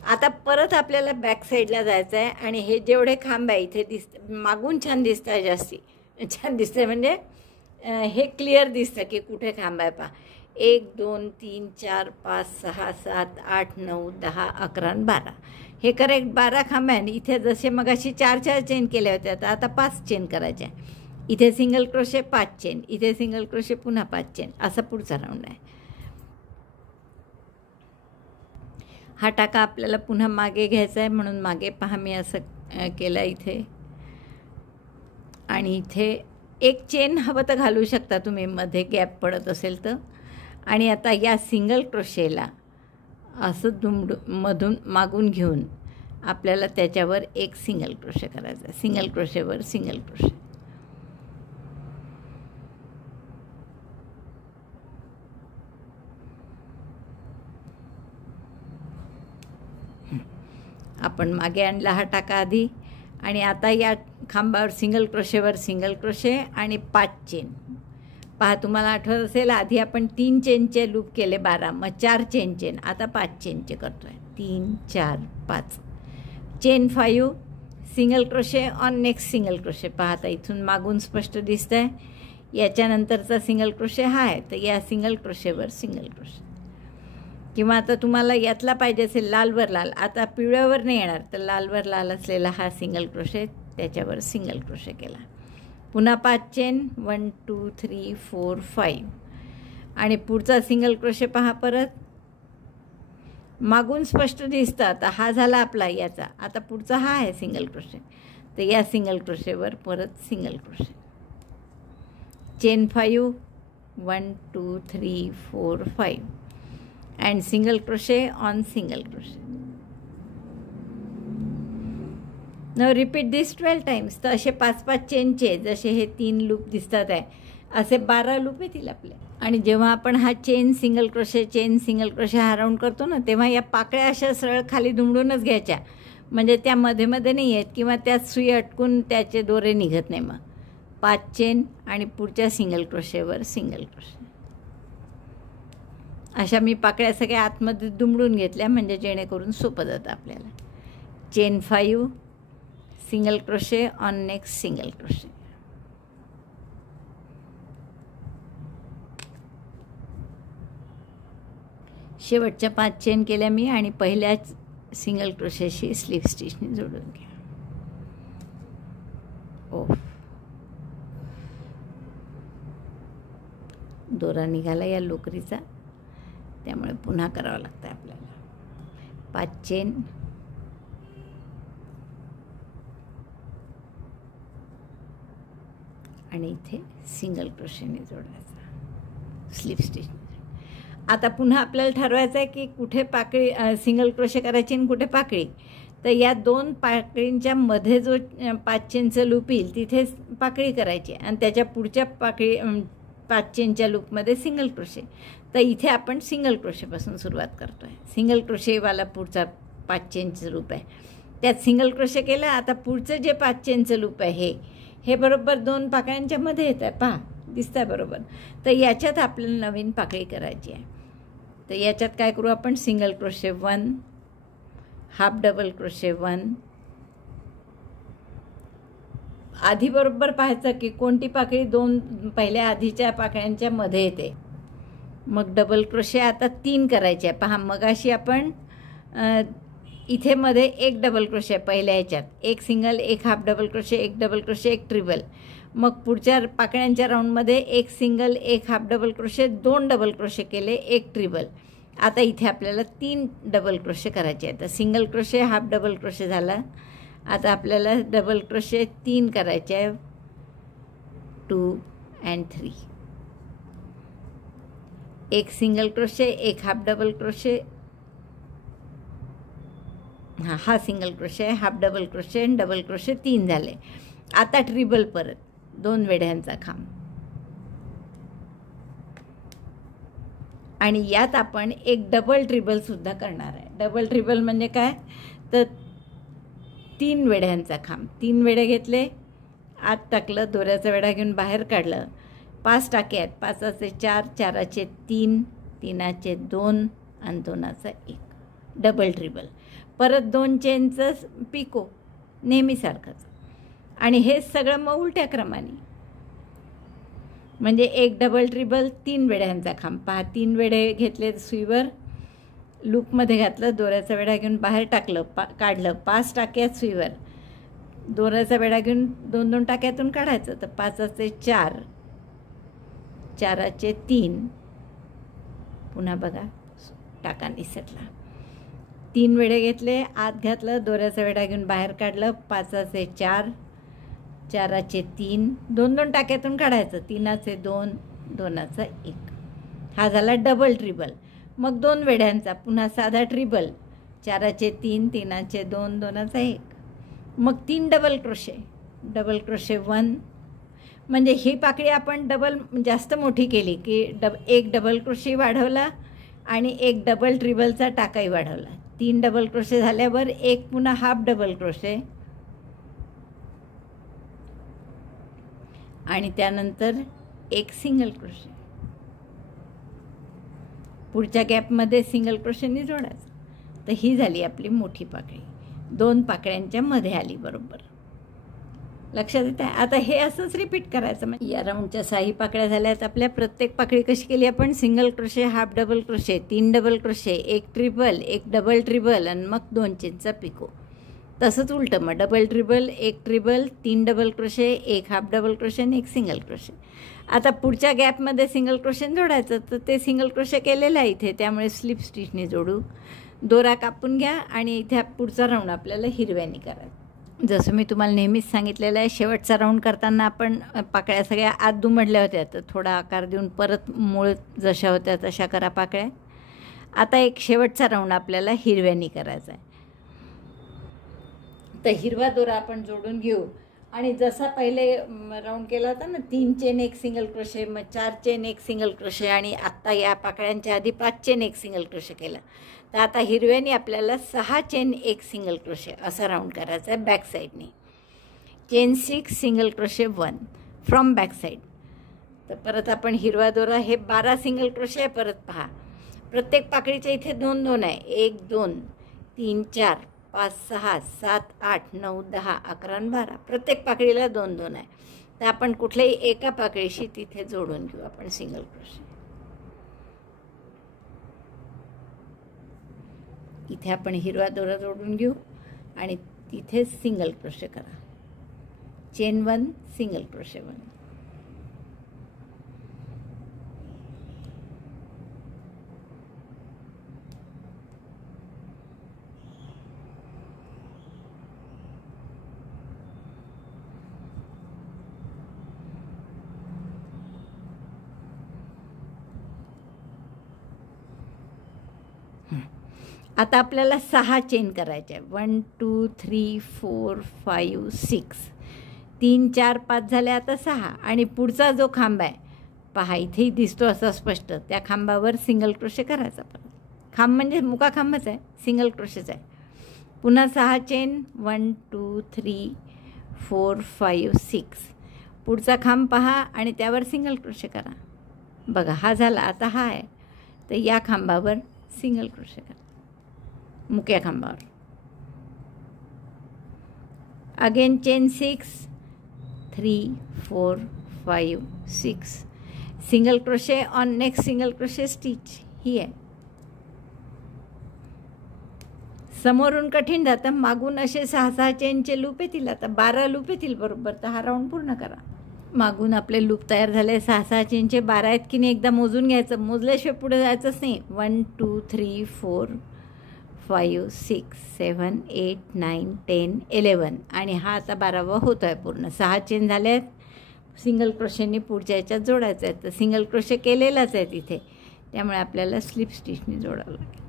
आता परत आपल्याला बॅक साईडला जायचं आहे आणि हे जेवढे खांब आहे इथे मागून छान दिसतं आहे, जास्ती छान दिसतं आहे, म्हणजे हे क्लिअर दिसतं की कुठे खांब आहे पहा. 1 2 3 4 5 6 7 8 9 10 11 आणि 12 हे करेक्ट 12 खांब आहे. आणि इथे जसे मगाशी 4 चेन केल्या होत्या तर आता 5 चेन करायच्या. इथे सिंगल क्रोशे 5 चेन, इथे सिंगल क्रोशे पुन्हा 5 चेन, असा पुढचा राऊंड आहे. हा टाका आपल्याला पुन्हा मागे घ्यायचा आहे म्हणून मागे पहा मी असं केलं इथे. आणि इथे एक चेन हवं तर घालू शकता तुम्ही मध्ये गॅप पडत असेल तर. आणि आता या सिंगल क्रोशेला असं मधून मागून घेऊन आपल्याला त्याच्यावर एक सिंगल क्रोशे करायचा आहे. सिंगल क्रोशेवर सिंगल क्रोशे. आपण मागे आणला हा टाका आधी आणि आता या खांबावर सिंगल क्रोशेवर सिंगल क्रोशे आणि 5 चेन. पहा तुम्हाला आठवत असेल आधी आपण 3 चेनचे लूप केले 12, मग 4 चेन, आता 5 चेनचे करतो आहे. 3 4 5 chain 5 single crochet on next single crochet. पहा आता इथून मागून स्पष्ट दिसतं आहे. याच्यानंतरचा सिंगल क्रोशे हा आहे, तर या सिंगल क्रोशेवर सिंगल क्रोशे. किंवा आता तुम्हाला यातला पाहिजे असेल लालवर लाल, आता पिवळ्यावर नाही येणार, तर लालवर लाल असलेला हा सिंगल क्रोशे, त्याच्यावर सिंगल क्रोशे केला. पुन्हा 5 चेन 1 2 3 4 5 आणि पुढचा सिंगल क्रोशे पहा परत मागून स्पष्ट दिसतं. आता हा झाला आपला याचा, आता पुढचा हा आहे सिंगल क्रोशे, तर या सिंगल क्रोशेवर परत single crochet. Chain 5 1 2 3 4 5 and single crochet on single crochet. Now repeat this 12 times. तर असे 5-5 चेनचे जसे हे 3 लूप दिसतात आहे असे 12 लूप येतील आपले. आणि जेव्हा आपण हा chain single crochet chain single crochet हा राऊंड करतो ना, तेव्हा या पाकळ्या अशा सरळ खाली दुमडूनच घ्यायच्या, म्हणजे त्या मध्ये मध्ये नाही आहेत किंवा त्यात सुई अटकून त्याचे दोरे निघत नाही. मग 5 चेन आणि पुढच्या सिंगल क्रोशेवर सिंगल क्रोशे. अशा मी पाकळ्या सगळ्या आतमध्ये दुमडून घेतल्या म्हणजे जेणेकरून सोपं जातं आपल्याला. Chain 5 single crochet on next single crochet. शेवटच्या 5 चेन केल्या मी आणि पहिल्याच सिंगल क्रोशेशी स्लिप स्टिचने जोडून घ्या. ओफ, दोरा निघाला या लोकरीचा, त्यामुळे पुन्हा करावं लागतं आपल्याला. 5 चेन आणि इथे सिंगल क्रोशेने जोडायचा स्लिप स्टिच. आता पुन्हा आपल्याला ठरवायचं आहे की कुठे पाकळी सिंगल क्रोशे करायची आणि कुठे पाकळी. तर या 2 पाकळींच्या मध्ये जो 5 चेनचं लूप येईल तिथे पाकळी करायची आणि त्याच्या पुढच्या पाकळी 5 चेनच्या लूपमध्ये सिंगल क्रोशे. तर इथे आपण सिंगल क्रोशेपासून सुरुवात करतो आहे. सिंगल क्रोशेवाला पुढचा 5 चेनचं लूप आहे, त्यात सिंगल क्रोशे केलं. आता पुढचं जे 5 चेनचं लूप आहे हे बरोबर 2 पाकळ्यांच्या मध्ये येत आहे, पहा दिसतं आहे बरोबर. तर याच्यात आपल्याला नवीन पाकळी करायची आहे. तर याच्यात काय करू आपण, single crochet 1 half double crochet 1. आधी बरोबर पाहायचं की कोणती पाकळी 2 पहिल्या आधीच्या पाकळ्यांच्या मध्ये येते. मग डबल क्रोशे आता 3 करायचे आहे. पहा मगाशी आपण इथे मध्ये 1 डबल क्रोशे पहिल्या ह्याच्यात, 1 single 1 half double crochet 1 double crochet 1 ट्रिबल. मग पुढच्या पाकळ्यांच्या राऊंडमध्ये 1 single 1 half double crochet 2 double crochet केले 1 ट्रिबल. आता इथे आपल्याला 3 डबल क्रोशे करायचे आहेत. तर single crochet half double crochet झाला आता आपल्याला डबल क्रोशे 3 करायचे आहे, 2 and 3. एक सिंगल क्रोशे, एक हाफ डबल क्रोशे, हा सिंगल क्रोशे आहे, हाफ डबल क्रोशे आणि डबल क्रोशे 3 झाले. आता ट्रिबल परत 2 वेढ्यांचा खांब, आणि यात आपण एक डबल ट्रिबल सुद्धा करणार आहे. डबल ट्रिबल म्हणजे काय, तर 3 वेढ्यांचा खांब. 3 वेढे घेतले, आत टाकलं, दोऱ्याचा वेढा घेऊन बाहेर काढलं. 5 टाके आहेत, 5चे 4, 4चे 3, 3चे 2 आणि 2चा 1. डबल ट्रिबल. परत 2 चेनचं पिको नेहमीसारखंच. आणि हे सगळं मग उलट्या क्रमाने, म्हणजे एक डबल ट्रिबल 3 वेढ्यांचा खांब. पहा, 3 वेढे घेतले, सुईवर लूपमध्ये घातलं, दोऱ्याचा वेढा घेऊन बाहेर टाकलं, काढलं. 5 टाक्यात सुईवर, दोऱ्याचा वेढा घेऊन 2-2 टाक्यातून काढायचं. तर 5चे 4, 4चे 3, पुन्हा बघा टाका निसटला. 3 वेढे घेतले, आत घातलं, दोऱ्याचा वेढा घेऊन बाहेर काढलं. 5चे 4, 4चे 3, 2-2 टाक्यातून काढायचं. 3चे 2, 2चा 1. हा झाला डबल ट्रिबल. मग 2 वेढ्यांचा पुन्हा साधा ट्रिबल, 4चे 3, 3चे 2, 2चा 1. मग 3 डबल क्रोशे, डबल क्रोशे 1. म्हणजे ही पाकळी आपण डबल जास्त मोठी केली की एक डबल क्रोशे वाढवला आणि एक डबल ट्रिबलचा टाकाही वाढवला. 3 डबल क्रोशे झाल्यावर एक पुन्हा हाफ डबल क्रोशे, आणि त्यानंतर एक सिंगल क्रोशे. पुढच्या गॅपमध्ये सिंगल क्रोशेने जोडायचं. तर ही झाली आपली मोठी पाकळी, 2 पाकळ्यांच्या मध्ये आली बरोबर. लक्षात येतं. आता हे असंच रिपीट करायचं. म्हणजे या राऊंडच्या 6 पाकळ्या झाल्यात आपल्या. प्रत्येक पाकळी कशी केली आपण, single crochet, half double crochet, 3 double crochet, एक ट्रिबल, एक डबल ट्रिबल आणि मग 2 चेनचा पिको. तसंच उलटं मग डबल ट्रिबल, एक ट्रिबल, 3 डबल क्रोशे, एक हाफ डबल क्रोशे आणि एक सिंगल क्रोशे. आता पुढच्या गॅपमध्ये सिंगल क्रोशेने जोडायचं. तर ते सिंगल क्रोशे केलेलं आहे इथे, त्यामुळे स्लिप स्टिचने जोडू. दोरा कापून घ्या आणि इथे पुढचा राऊंड आपल्याला हिरव्याने करायचा. जसं मी तुम्हाला नेहमीच सांगितलेलं आहे, शेवटचा राऊंड करताना आपण पाकळ्या सगळ्या आत दुमडल्या होत्या, तर थोडा आकार देऊन परत मूळ जशा होत्या तशा करा पाकळ्या. आता एक शेवटचा राऊंड आपल्याला हिरव्याने करायचा आहे. तर हिरवा दोरा आपण जोडून घेऊ आणि जसा पहिले राऊंड केला होता ना, 3 चेन एक सिंगल क्रोशे, मग 4 चेन एक सिंगल क्रोशे, आणि आत्ता या पाकळ्यांच्या आधी 5 चेन एक सिंगल क्रोशे केला. तर आता हिरव्याने आपल्याला 6 चेन एक सिंगल क्रोशे असा राऊंड करायचा आहे बॅक साईडने. Chain 6 single crochet 1 from back side. तर परत आपण हिरवा दोरा, हे 12 सिंगल क्रोशे आहे. परत पहा, प्रत्येक पाकळीच्या इथे 2-2 आहे. 1 2 3 4 5 6 7 8 9 10 11 आणि 12. प्रत्येक पाकळीला 2-2 आहे. तर आपण कुठल्याही एका पाकळीशी तिथे जोडून घेऊ आपण सिंगल क्रोशे. इथे आपण हिरवा दोरा जोडून घेऊ आणि तिथे सिंगल क्रोशे करा. Chain 1 single crochet 1. आता आपल्याला 6 चेन करायच्या आहे. 1 2 3 4 5 6. 3 4 5 झाले, आता 6. आणि पुढचा जो खांब आहे पहा, इथेही दिसतो असा स्पष्ट, त्या खांबावर सिंगल क्रोशे करायचा. परत खांब म्हणजे मुका खांबच आहे, सिंगल क्रोशेच आहे. पुन्हा 6 चेन, 1 2 3 4 5 6. पुढचा खांब पहा आणि त्यावर सिंगल क्रोशे करा. बघा, हा झाला. आता हा आहे, तर या खांबावर सिंगल क्रोशे करा, मुक्या खांबावर. Again chain 6 3 4 5 6. Single crochet on next single crochet stitch. ही आहे. समोरून कठीण जातं, मागून असे 6-6 चेनचे लूप येतील. आता 12 लूप येतील बरोबर. तर हा राऊंड पूर्ण करा. मागून आपले लूप तयार झाले. 6-6 चेनचे 12 आहेत की नाही एकदा मोजून घ्यायचं. मोजल्याशिवाय पुढे जायचंच नाही. 1 2 3 4 5 6 7 8 9 10 11 आणि हा आता 12वा होतो आहे पूर्ण. 6 चेन झाले आहेत. सिंगल क्रोशेने पुढच्या ह्याच्यात जोडायचं आहे. तर सिंगल क्रोशे केलेलाच आहे तिथे, त्यामुळे आपल्याला स्लिप स्टिचने जोडावं लागेल.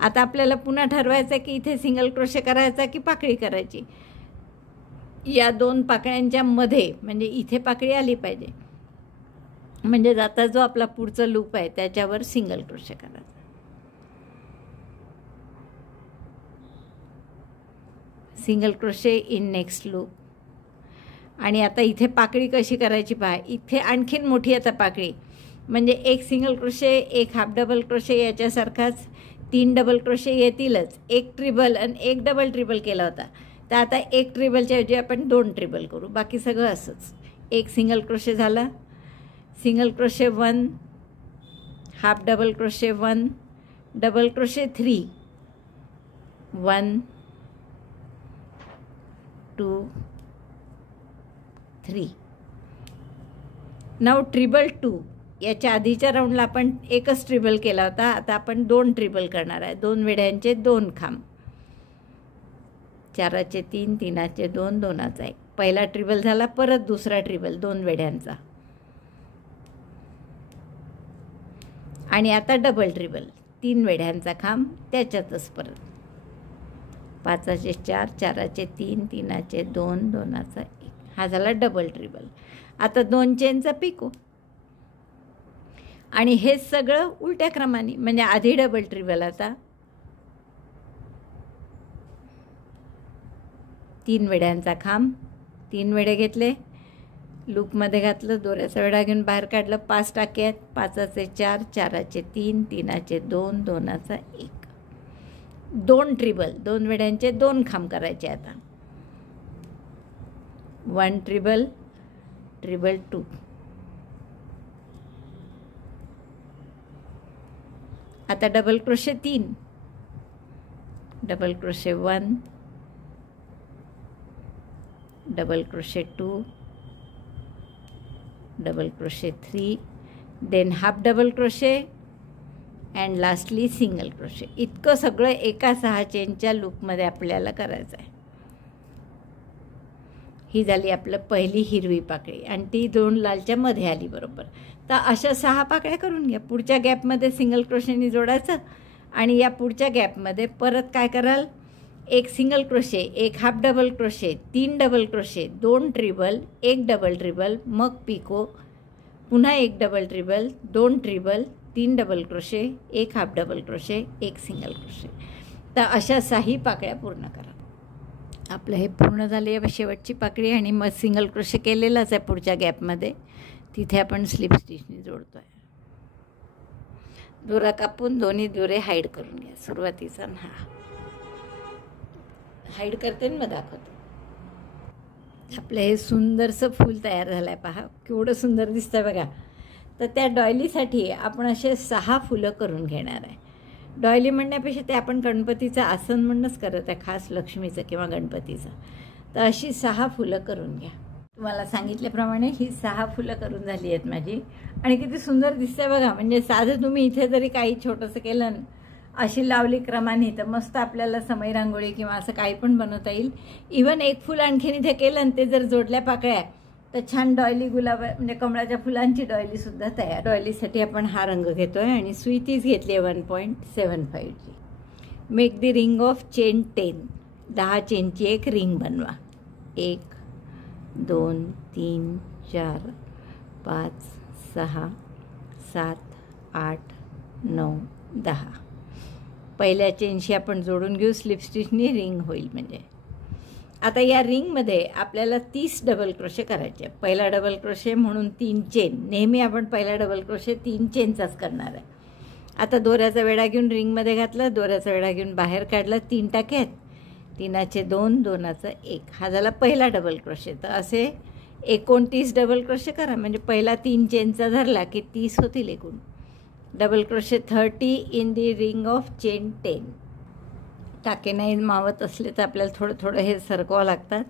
आता आपल्याला पुन्हा ठरवायचं की इथे सिंगल क्रोशे करायचा की पाकळी करायची. या 2 पाकळ्यांच्या मध्ये म्हणजे इथे पाकळी आली पाहिजे, म्हणजे आता जो आपला पुढचा लूप आहे त्याच्यावर सिंगल क्रोशे करायचा. Single crochet in next loop. आणि आता इथे पाकळी कशी करायची पहा. इथे आणखीन मोठी आता पाकळी, म्हणजे एक सिंगल क्रोशे, एक हाफ डबल क्रोशे, याच्यासारखाच 3 डबल क्रोशे येतीलच. एक ट्रिबल आणि एक डबल ट्रिबल केला होता, तर आता एक ट्रिबलच्या ऐवजी आपण 2 ट्रिबल करू. बाकी सगळं असंच. एक सिंगल क्रोशे झाला, single crochet 1, half double crochet 1, double crochet 3, 1 2 3. नाव ट्रिबल 2. याच्या आधीच्या राऊंडला आपण एकच ट्रिबल केला होता, आता आपण 2 ट्रिबल करणार आहे. 2 वेढ्यांचे 2 खांब, 4चे 3, 3चे 2, 2चा 1. पहिला ट्रिबल झाला, परत दुसरा ट्रिबल 2 वेढ्यांचा, आणि आता डबल ट्रिबल 3 वेढ्यांचा खांब, त्याच्यातच परत 5चे 4, 4चे 3, 3चे 2, 2चा 1. हा झाला डबल ट्रिबल. आता 2 चेनचा पिको, आणि हे सगळं उलट्या क्रमाने, म्हणजे आधी डबल ट्रिबल, आता 3 वेढ्यांचा खांब, 3 वेढे घेतले, लूपमध्ये घातलं, दोऱ्याचा वेढा घेऊन बाहेर काढलं. 5 टाके आहेत. 5चे 4, 4चे 3, 3चे 2, 2चा 1. 2 ट्रिबल, 2 वेढ्यांचे 2 खांब करायचे. आता 1 ट्रिबल, ट्रिबल 2, आता double crochet 3, double crochet 1, double crochet 2, double crochet 3, than half double crochet and lastly single crochet. इतकं सगळं एका 6 चेनच्या लूपमध्ये आपल्याला करायचं आहे. ही झाली आपलं पहिली हिरवी पाकळी, आणि ती 2 लालच्या मध्ये आली बरोबर. तर अशा 6 पाकळ्या करून घ्या. पुढच्या गॅपमध्ये सिंगल क्रोशेने जोडायचं, आणि या पुढच्या गॅपमध्ये परत काय कराल, एक सिंगल क्रोशे, एक half double crochet, 3 double crochet, 2 ट्रिबल, एक डबल ट्रिबल, मग पिको, पुन्हा एक डबल ट्रिबल, 2 ट्रिबल, 3 डबल क्रोशे, एक हाफ डबल क्रोशे, एक सिंगल क्रोशे. तर अशा 6 पाकळ्या पूर्ण करा. आपलं हे पूर्ण झाले शेवटची पाकळी, आणि मग सिंगल क्रोशे केलेलाच आहे पुढच्या गॅपमध्ये, तिथे आपण स्लिप स्टिचने जोडतो आहे. दोरा कापून दोन्ही दोरे हाईड करून घ्या. सुरुवातीचा हा हाईड करते आणि मग दाखवतो. आपलं हे सुंदरसं फूल तयार झालं आहे. पहा केवढं सुंदर दिसतं बघा. तर त्या डॉयलीसाठी आपण असे 6 फुलं करून घेणार आहे. डॉयली म्हणण्यापेक्षा ते आपण गणपतीचं आसन म्हणूनच करत आहे, खास लक्ष्मीचं किंवा गणपतीचं. तर अशी 6 फुलं करून घ्या. तुम्हाला सांगितल्याप्रमाणे ही 6 फुलं करून झाली आहेत माझी, आणि किती सुंदर दिसते बघा. म्हणजे साधं तुम्ही इथे जरी काही छोटंसं केलं, अशी लावली क्रमाने, तर मस्त आपल्याला समय रांगोळी किंवा असं काही पण बनवता येईल. इवन एक फुल आणखीन इथे केलं आणि ते जर जोडल्या पाकळ्या, तर छान डॉयली गुलाब, म्हणजे कमळाच्या फुलांची डॉयलीसुद्धा तयार. डॉयलीसाठी आपण हा रंग घेतो आहे, आणि सुई तीच घेतली आहे 1.75ची. Make the ring of chain 10. 10 चेनची एक रिंग बनवा. 1 2 3 4 5 6 7 8 9 10. पहिल्या चेनशी आपण जोडून घेऊ. स्लिप स्टिचनी रिंग होईल. म्हणजे आता या रिंगमध्ये आपल्याला 30 डबल क्रोशे करायचे. पहिला डबल क्रोशे म्हणून 3 चेन. नेहमी आपण पहिला डबल क्रोशे 3 चेनचाच करणार आहे. आता दोऱ्याचा वेढा घेऊन रिंगमध्ये घातला, दोऱ्याचा वेढा घेऊन बाहेर काढला. 3 टाके आहेत. 3चे 2, 2चा 1. हा झाला पहिला डबल क्रोशे. तर असे 29 डबल क्रोशे करा. म्हणजे पहिला 3 चेनचा धरला की 30 होतील एकूण. Double crochet 30 in the ring of chain 10. टाके नाही मावत असले तर आपल्याला थोडं थोडं हे सरकवावं लागतात,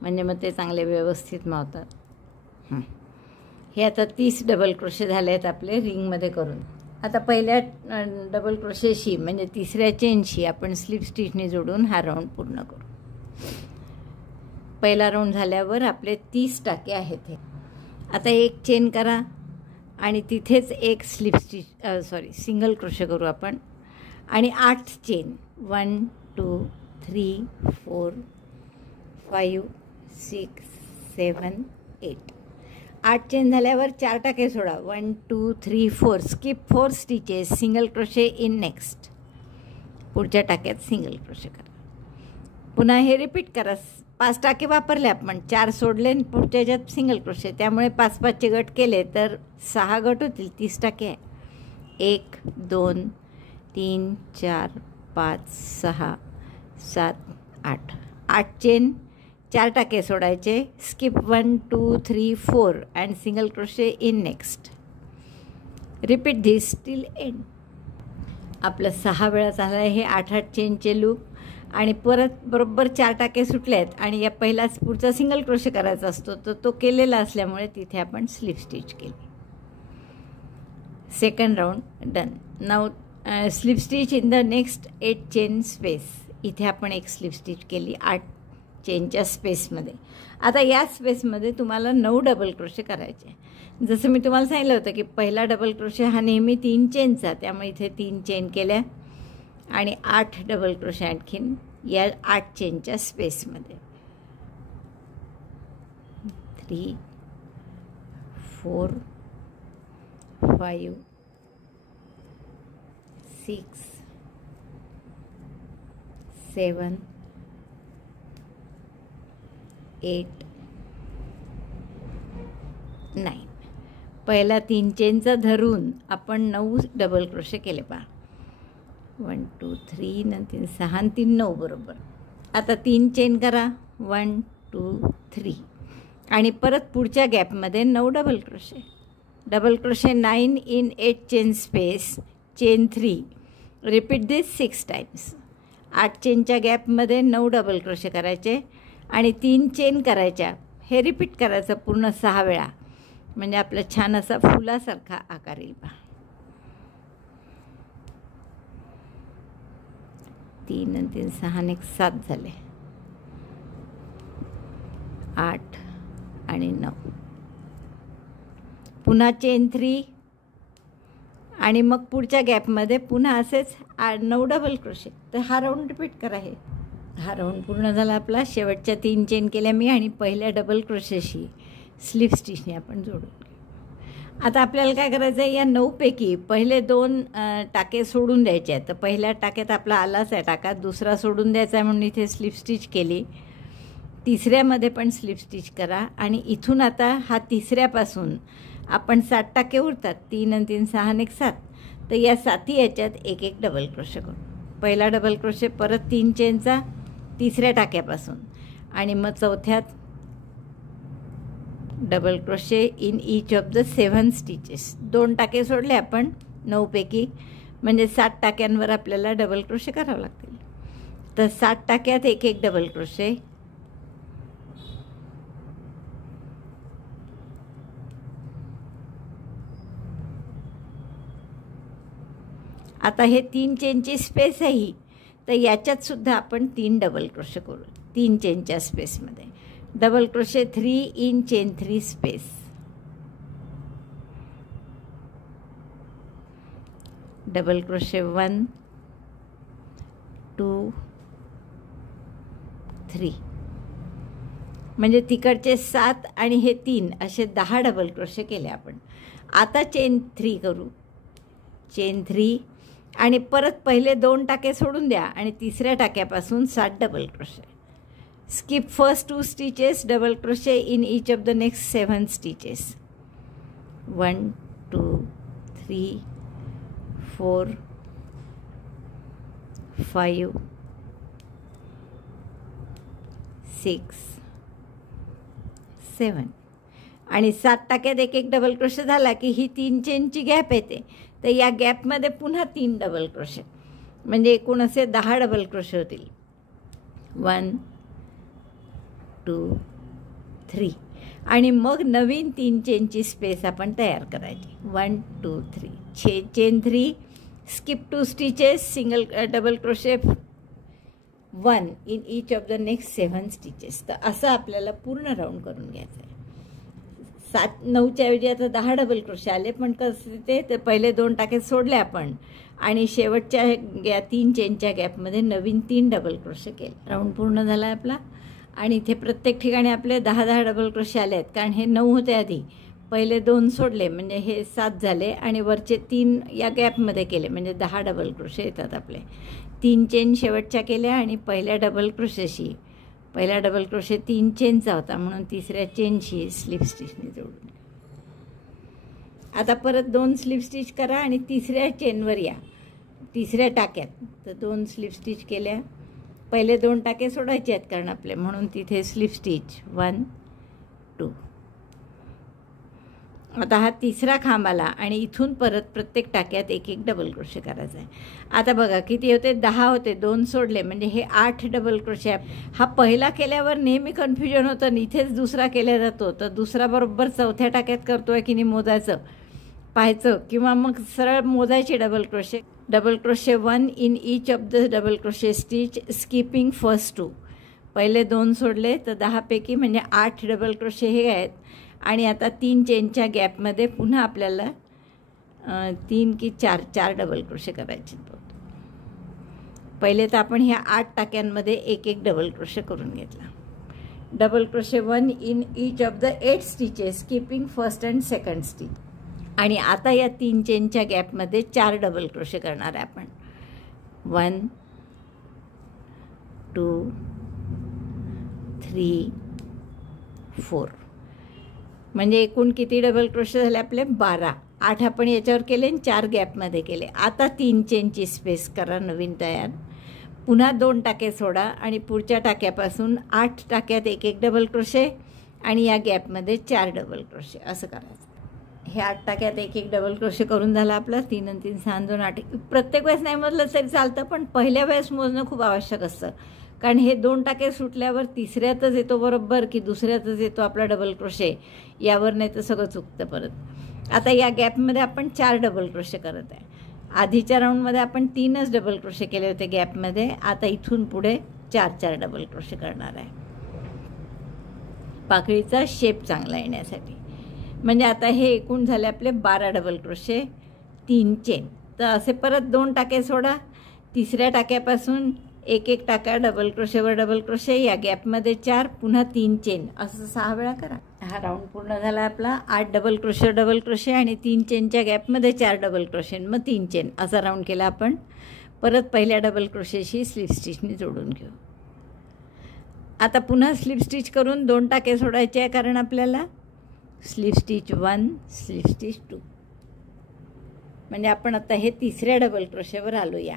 म्हणजे मग ते चांगले व्यवस्थित मावतात. हे आता 30 डबल क्रोशे झाले आहेत आपले रिंगमध्ये करून. आता पहिल्या डबल क्रोशेशी म्हणजे तिसऱ्या चेनशी आपण स्लिप स्टिचने जोडून हा राऊंड पूर्ण करू. पहिला राऊंड झाल्यावर आपले 30 टाके आहेत. हे आता एक चेन करा आणि तिथेच एक स्लिप स्टिच सिंगल क्रोशे करू आपण आणि 8 चेन 1 2 3 4 5 6 7 8. 8 चेन झाल्यावर 4 टाके सोडा 1 2 3 4. Skip 4 stitches, single crochet in next. पुढच्या टाक्यात सिंगल क्रोशे करा. पुन्हा हे रिपीट करा. 5 टाके वापरले आपण, 4 सोडले, पुढच्या ह्याच्यात सिंगल क्रोशे. त्यामुळे 5-5चे गट केले तर 6 गट होतील. 30 टाके आहे. 1 2 3 4 5 6 7 8. 8 चेन, 4 टाके सोडायचे. Skip 1 2 3 4 and single crochet in next. Repeat this till end. आपलं 6 वेळा झालं आहे हे 8-8 चेनचे लूप. आणि परत बरोबर 4 टाके सुटले आहेत आणि या पहिलाच पुढचा सिंगल क्रोशे करायचा असतो तर तो केलेला असल्यामुळे तिथे आपण स्लिप स्टिच केली. Second round done. Now slip stitch in the next 8 chain space. इथे आपण एक स्लिप स्टिच केली 8 चेनच्या स्पेसमध्ये. आता या स्पेसमध्ये तुम्हाला 9 डबल क्रोशे करायचे. जसं मी तुम्हाला सांगितलं होतं की पहिला डबल क्रोशे हा नेहमी 3 चेनचा, त्यामुळे इथे 3 चेन केल्या आणि 8 डबल क्रोशे आणखीन या 8 चेनच्या स्पेसमध्ये. 3 4 5 6 7 8 9. पहिला 3 चेनचा धरून आपण 9 डबल क्रोशे केले. पहा 1 2 3 नंतर 6 आणि 3 9 बरोबर. आता 3 चेन करा 1 2 3 आणि परत पुढच्या गॅपमध्ये 9 double crochet. Double crochet 9 in 8 chain space, chain 3. Repeat this 6 times. 8 चेनच्या गॅपमध्ये 9 डबल क्रोशे करायचे आणि 3 चेन करायच्या. हे रिपीट करायचं पूर्ण 6 वेळा म्हणजे आपला छान असा फुलासारखा आकार येईल. पहा 3 आणि 3 6 आणि 7 झाले. 8 आणि 9. पुन्हा चेन 3 आणि मग पुढच्या गॅपमध्ये पुन्हा असेच 9 डबल क्रोशे. तर हा राऊंड रिपीट करा. हा राऊंड पूर्ण झाला आपला. शेवटच्या 3 चेन केल्या मी आणि पहिल्या डबल क्रोशेशी स्लिप स्टिचने आपण जोडून घेऊ. आता आपल्याला काय करायचं आहे, या 9 पैकी पहिले 2 टाके सोडून द्यायचे आहेत. तर पहिल्या टाक्यात आपला आलाच आहे टाका, दुसरा सोडून द्यायचा आहे म्हणून इथे स्लिप स्टिच केली. तिसऱ्यामध्ये पण स्लिप स्टिच करा आणि इथून आता हा तिसऱ्यापासून आपण 7 टाके उरतात. 3 आणि 3 6 आणि 7. तर या 7 याच्यात एक एक डबल क्रोशे करू. पहिला डबल क्रोशे, परत 3 चेनचा तिसऱ्या टाक्यापासून आणि मग चौथ्यात double crochet in each of the 7 stitches. 2 टाके सोडले आपण 9 पैकी म्हणजे 7 टाक्यांवर आपल्याला डबल क्रोशे करावं लागतील. तर 7 टाक्यात एक एक डबल क्रोशे. आता हे 3 चेनची स्पेस आहे ही, तर याच्यात सुद्धा आपण 3 डबल क्रोशे करू. 3 चेनच्या स्पेसमध्ये double crochet 3 in chain 3 space. Double crochet 1 2 3 म्हणजे तिकडचे 7 आणि हे 3 असे 10 डबल क्रोशे केले आपण. आता चेन 3 करू. चेन 3 आणि परत पहिले 2 टाके सोडून द्या आणि तिसऱ्या टाक्यापासून 7 double crochet. Skip first 2 stitches, double crochet in each of the next 7 stitches. 1 2 3 4 5 6 7 आणि 7 टाक्यात एक एक डबल क्रोशे झाला की ही 3 चेनची गॅप येते. तर या गॅपमध्ये पुन्हा 3 डबल क्रोशे म्हणजे एकूण असे 10 डबल क्रोशे होतील. 1 2 3 आणि मग नवीन 3 चेनची स्पेस आपण तयार करायची. 1 2 3 chain 3, skip 2 stitches, single double crochet 1 in each of the next 7 stitches. तर असं आपल्याला पूर्ण राऊंड करून घ्यायचं आहे. 7 9च्या ऐवजी आता 10 डबल क्रोशे आले, पण कसं ते पहिले 2 टाके सोडले आपण आणि शेवटच्या या 3 चेनच्या गॅपमध्ये नवीन 3 डबल क्रोशे केले. राऊंड पूर्ण झाला आहे आपला. आणि इथे प्रत्येक ठिकाणी आपले 10-10 डबल क्रोशे आले आहेत, कारण हे 9 होते आधी. पहिले 2 सोडले म्हणजे हे 7 झाले आणि वरचे 3 या गॅपमध्ये केले म्हणजे 10 डबल क्रोशे येतात आपले. 3 चेन शेवटच्या केल्या आणि पहिल्या डबल क्रोशेशी, पहिला डबल क्रोशे 3 चेनचा होता म्हणून तिसऱ्या चेनशी स्लिप स्टिचने जोडून. आता परत 2 स्लिप स्टिच करा आणि तिसऱ्या चेनवर या, तिसऱ्या टाक्यात. तर 2 स्लिप स्टिच केल्या. पहिले 2 टाके सोडायचे आहेत कारण आपले, म्हणून तिथे स्लिप स्टिच 1 2. आता हा तिसरा खांब आला आणि इथून परत प्रत्येक टाक्यात 1-1 डबल क्रोशे करायचा आहे. आता बघा किती होते, 10 होते, 2 सोडले म्हणजे हे 8 डबल क्रोशे. हा पहिला केल्यावर नेहमी कन्फ्युजन होतं आणि इथेच दुसरा केला जातो. तर दुसरा बरोबर चौथ्या टाक्यात करतोय की नाही मोजायचं पाहायचं, किंवा मग सरळ मोजायचे double crochet. Double crochet 1 in each of the double crochet stitch, skipping first 2. पहिले 2 सोडले तर 10 पैकी म्हणजे 8 डबल क्रोशे हे आहेत. आणि आता 3 चेनच्या गॅपमध्ये पुन्हा आपल्याला 3 की 4 डबल क्रोशे करायचे. पहिले तर आपण ह्या 8 टाक्यांमध्ये 1-1 डबल क्रोशे करून घेतला. Double crochet 1 in each of the 8 stitches, skipping first and second stitch. आणि आता या 3 चेनच्या गॅपमध्ये 4 डबल क्रोशे करणार आहे आपण. 1 2 3 4. म्हणजे एकूण किती डबल क्रोशे झाले आपले, 12. 8 आपण याच्यावर केले आणि 4 गॅपमध्ये केले. आता 3 चेनची स्पेस करा नवीन तयार. पुन्हा 2 टाके सोडा आणि पुढच्या टाक्यापासून 8 टाक्यात 1-1 डबल क्रोशे आणि या गॅपमध्ये 4 डबल क्रोशे असं करायचं. हे 8 टाक्यात 1-1 डबल क्रोशे करून झाला आपला. 3 आणि 3 6 2 8. प्रत्येक वेळेस नाही मोजलं तरी चालतं, पण पहिल्या वेळेस मोजणं खूप आवश्यक असतं, कारण हे 2 टाके सुटल्यावर तिसऱ्यातच येतो बरोबर की दुसऱ्यातच येतो आपला डबल क्रोशे, यावर नाही तर सगळं चुकतं परत. आता या गॅपमध्ये आपण 4 डबल क्रोशे करत आहे. आधीच्या राऊंडमध्ये आपण 3च डबल क्रोशे केले होते गॅपमध्ये. आता इथून पुढे 4-4 डबल क्रोशे करणार आहे पाकळीचा शेप चांगला येण्यासाठी. म्हणजे आता हे एकूण झाले आपले 12 डबल क्रोशे, 3 चेन. तर असे परत 2 टाके सोडा. तिसऱ्या टाक्यापासून 1-1 टाका डबल क्रोशेवर डबल क्रोशे, या गॅपमध्ये 4, पुन्हा 3 चेन, असं 6 वेळा करा. हा राऊंड पूर्ण झाला आपला. 8 डबल क्रोशे आणि 3 चेनच्या गॅपमध्ये 4 डबल क्रोशे, मग 3 चेन असा राऊंड केला आपण. परत पहिल्या डबल क्रोशेशी स्लिप स्टिचने जोडून घेऊ. आता पुन्हा स्लिप स्टिच करून 2 टाके सोडायचे आहे, कारण आपल्याला स्लिप स्टिच 1 स्लिप स्टिच 2. म्हणजे आपण आता हे तिसऱ्या डबल क्रोशेवर आलो. या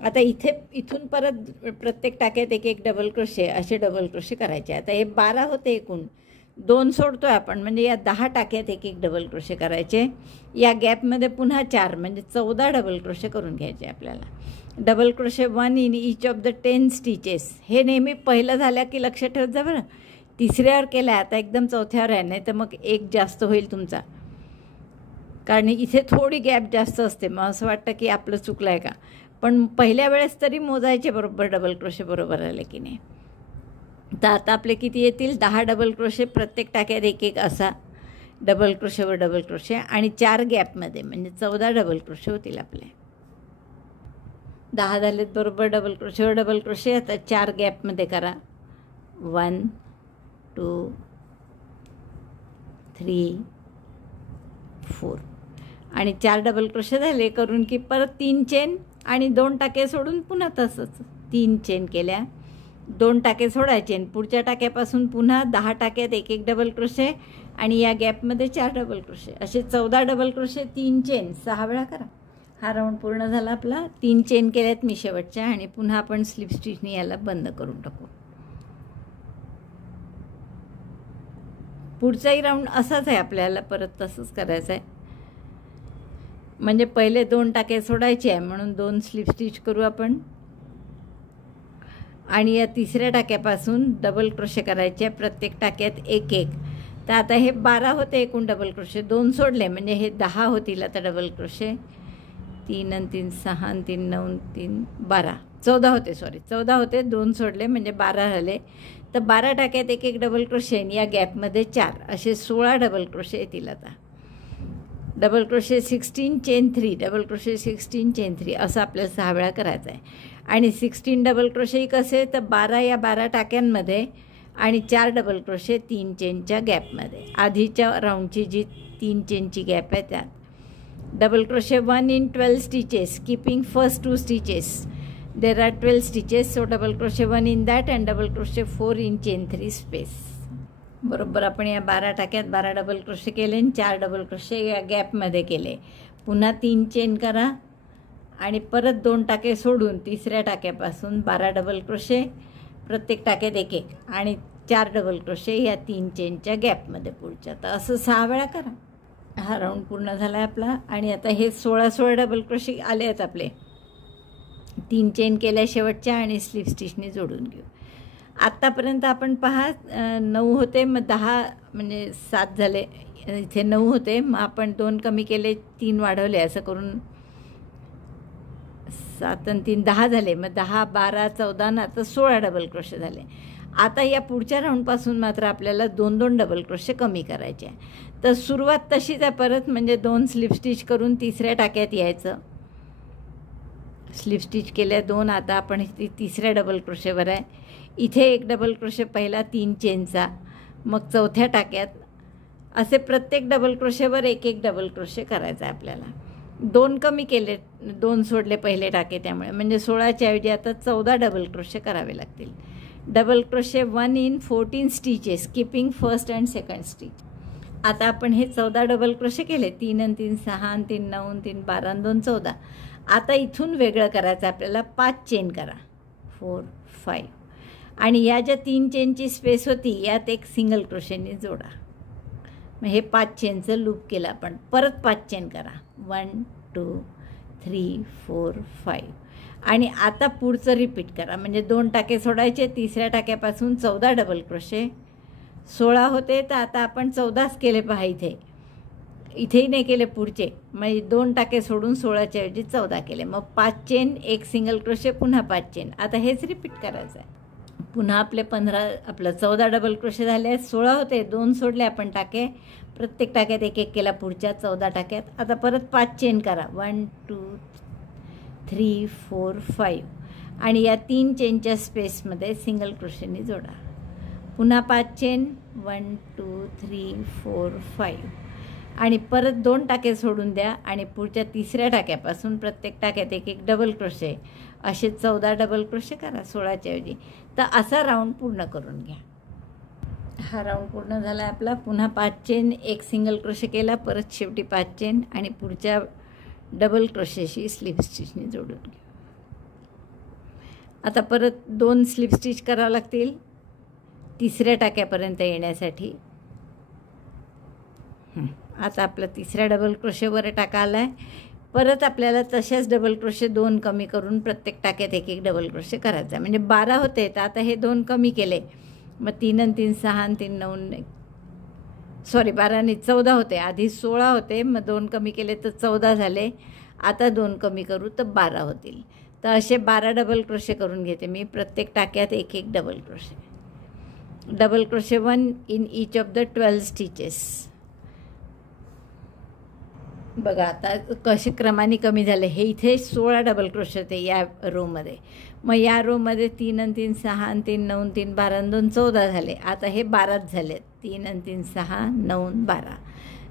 आता इथून परत प्रत्येक टाक्यात 1-1 डबल क्रोशे असे डबल क्रोशे करायचे. आता हे 12 होते एकूण, 2 सोडतोय आपण म्हणजे या 10 टाक्यात 1-1 डबल क्रोशे करायचे. या गॅपमध्ये पुन्हा 4 म्हणजे 14 डबल क्रोशे करून घ्यायचे आपल्याला. Double crochet 1 in each of the 10 stitches. हे नेहमी पहिलं झालं की लक्ष ठेवत जा बरं. तिसऱ्यावर केलं आहे, आता एकदम चौथ्यावर आहे, नाही तर मग 1 जास्त होईल तुमचा, कारण इथे थोडी गॅप जास्त असते. मग असं वाटतं की आपलं चुकलं आहे का, पण पहिल्या वेळेस तरी मोजायचे बरोबर डबल क्रोशे बरोबर आले की नाही. तर आता आपले किती येतील, 10 डबल क्रोशे, प्रत्येक टाक्यात 1-1 असा डबल क्रोशेवर डबल क्रोशे आणि 4 गॅपमध्ये म्हणजे 14 डबल क्रोशे होतील आपले. 10 झालेत बरोबर डबल क्रोशेवर डबल क्रोशे. आता 4 गॅपमध्ये करा. 1 2 3 4 आणि 4 डबल क्रोशे झाले करून की परत 3 चेन आणि 2 टाके सोडून पुन्हा तसंच 3 चेन केल्या, 2 टाके सोडायचे आणि पुढच्या टाक्यापासून पुन्हा 10 टाक्यात 1-1 डबल क्रोशे आणि या गॅपमध्ये 4 डबल क्रोशे, असे 14 डबल क्रोशे, 3 चेन 6 वेळा करा. हा राऊंड पूर्ण झाला आपला. 3 चेन केल्यात मी शेवटच्या आणि पुन्हा आपण स्लिप स्टिचने याला बंद करून टाकू. पुढचाही राऊंड असाच आहे आपल्याला, परत तसंच करायचं आहे. म्हणजे पहिले 2 टाके सोडायचे आहे म्हणून 2 स्लिप स्टिच करू आपण आणि या तिसऱ्या टाक्यापासून डबल क्रोशे करायचे, प्रत्येक टाक्यात 1-1. तर आता हे 12 होते एकूण डबल क्रोशे, 2 सोडले म्हणजे हे 10 होतील आता डबल क्रोशे. 3 आणि 3 6 आणि 3 9 3 12 14 होते, सॉरी 14 होते, 2 सोडले म्हणजे 12 झाले. तर 12 टाक्यात एक एक डबल क्रोशे, या गॅपमध्ये 4 असे 16 डबल क्रोशे येतील. आता double crochet 16 chain 3, double crochet 16 chain 3 असं आपल्याला 6 वेळा करायचं आहे. आणि 16 डबल क्रोशे कसे, तर 12 या 12 टाक्यांमध्ये आणि 4 डबल क्रोशे 3 चेनच्या गॅपमध्ये, आधीच्या राऊंडची जी 3 चेनची गॅप आहे त्यात. Double crochet 1 in 12 stitches, keeping first 2 stitches. There are 12 stitches, so double crochet 1 in that and double crochet 4 in chain 3 space. बरोबर आपण या 12 टाक्यात 12 डबल क्रोशे केले आणि 4 डबल क्रोशे या गॅपमध्ये केले. पुन्हा 3 चेन करा आणि परत 2 टाके सोडून तिसऱ्या टाक्यापासून 12 डबल क्रोशे, प्रत्येक टाक्यात एक एक, आणि 4 डबल क्रोशे या 3 चेनच्या गॅपमध्ये पुढच्या. तर असं 6 वेळा करा. हा राऊंड पूर्ण झाला आहे आपला. आणि आता हे 16 डबल क्रोशे आले आहेत आपले. 3 चेन केल्या शेवटच्या आणि स्लिप स्टिचने जोडून घेऊ. आत्तापर्यंत आपण पहा 9 होते, मग 10 म्हणजे 7 झाले, इथे 9 होते, मग आपण 2 कमी केले, 3 वाढवले, असं करून 7 आणि 3 10 झाले. मग 10 12 14 ना आता 16 डबल क्रोशे झाले. आता या पुढच्या राऊंडपासून मात्र आपल्याला 2-2 डबल क्रोशे कमी करायचे आहे. तर सुरुवात तशीच आहे परत, म्हणजे 2 स्लिप स्टिच करून तिसऱ्या टाक्यात यायचं. स्लिप स्टिच केल्या 2, आता आपण तिसऱ्या डबल क्रोशेवर आहे. इथे एक डबल क्रोशे पहिला 3 चेनचा, मग चौथ्या टाक्यात, असे प्रत्येक डबल क्रोशेवर एक एक डबल क्रोशे करायचा आहे आपल्याला. 2 कमी केले, 2 सोडले पहिले टाके, त्यामुळे म्हणजे 16च्या ऐवजी आता 14 डबल क्रोशे करावे लागतील. Double crochet 1 in 14 stitches, keeping first and second stitch. आता आपण हे 14 डबल क्रोशे केले, 3 आणि 3 6 आणि 3 9 आणि 3 12 आणि 2 14. आता इथून वेगळं करायचं आपल्याला. 5 चेन करा, 4 5, आणि या ज्या 3 चेनची स्पेस होती यात एक सिंगल क्रोशेने जोडा. मग हे 5 चेनचं लूप केलं आपण. परत 5 चेन करा, 1 2 3 4 5, आणि आता पुढचं रिपीट करा. म्हणजे 2 टाके सोडायचे, तिसऱ्या टाक्यापासून 14 डबल क्रोशे. 16 होते, तर आता आपण 14च केले पहा. इथेही नाही केले पुढचे, म्हणजे 2 टाके सोडून 16च्या ऐवजी 14 केले. मग 5 चेन, एक सिंगल क्रोशे, पुन्हा 5 चेन. आता हेच रिपीट करायचं आहे. पुन्हा आपले 14 डबल क्रोशे झाले आहेत. 16 होते, 2 सोडले आपण टाके, प्रत्येक टाक्यात एक एक केला पुढच्या 14 टाक्यात. आता परत 5 चेन करा, 1 2 3 4 5, आणि या 3 चेनच्या स्पेसमध्ये सिंगल क्रोशेने जोडा. पुन्हा 5 चेन, 1 2 3 4 5, आणि परत 2 टाके सोडून द्या आणि पुढच्या तिसऱ्या टाक्यापासून प्रत्येक टाक्यात एक एक डबल क्रोशे, असे 14 डबल क्रोशे करा 16च्या ऐवजी. तर असा राऊंड पूर्ण करून घ्या. हा राऊंड पूर्ण झाला आहे आपला. पुन्हा 5 चेन, एक सिंगल क्रोशे केला, परत शेवटी 5 चेन, आणि पुढच्या डबल क्रोशेशी स्लिप स्टिचने जोडून घेऊ. आता परत 2 स्लिप स्टिच करावं लागतील तिसऱ्या टाक्यापर्यंत येण्यासाठी. आता आपला तिसऱ्या डबल क्रोशेवर टाका आला आहे. परत आपल्याला तशाच डबल क्रोशे 2 कमी करून प्रत्येक टाक्यात एक एक डबल क्रोशे करायचा आहे. म्हणजे 12 होते, तर आता हे 2 कमी केले, मग 3 आणि 3 6 आणि 3 9, सॉरी 12 आणि 14 होते, आधी 16 होते, मग 2 कमी केले तर 14 झाले. आता 2 कमी करू तर 12 होतील. तर असे 12 डबल क्रोशे करून घेते मी, प्रत्येक टाक्यात एक एक double crochet. Double crochet 1 in each of the 12 stitches. बघा आता कसे क्रमाने कमी झाले. हे इथे 16 डबल क्रोशे होते या रोमध्ये, मग या रोमध्ये 3 आणि 3 6 आणि 3 9 3 12 आणि 2 14 झाले. आता हे 12च झाले, 3 आणि 3 6 9 12,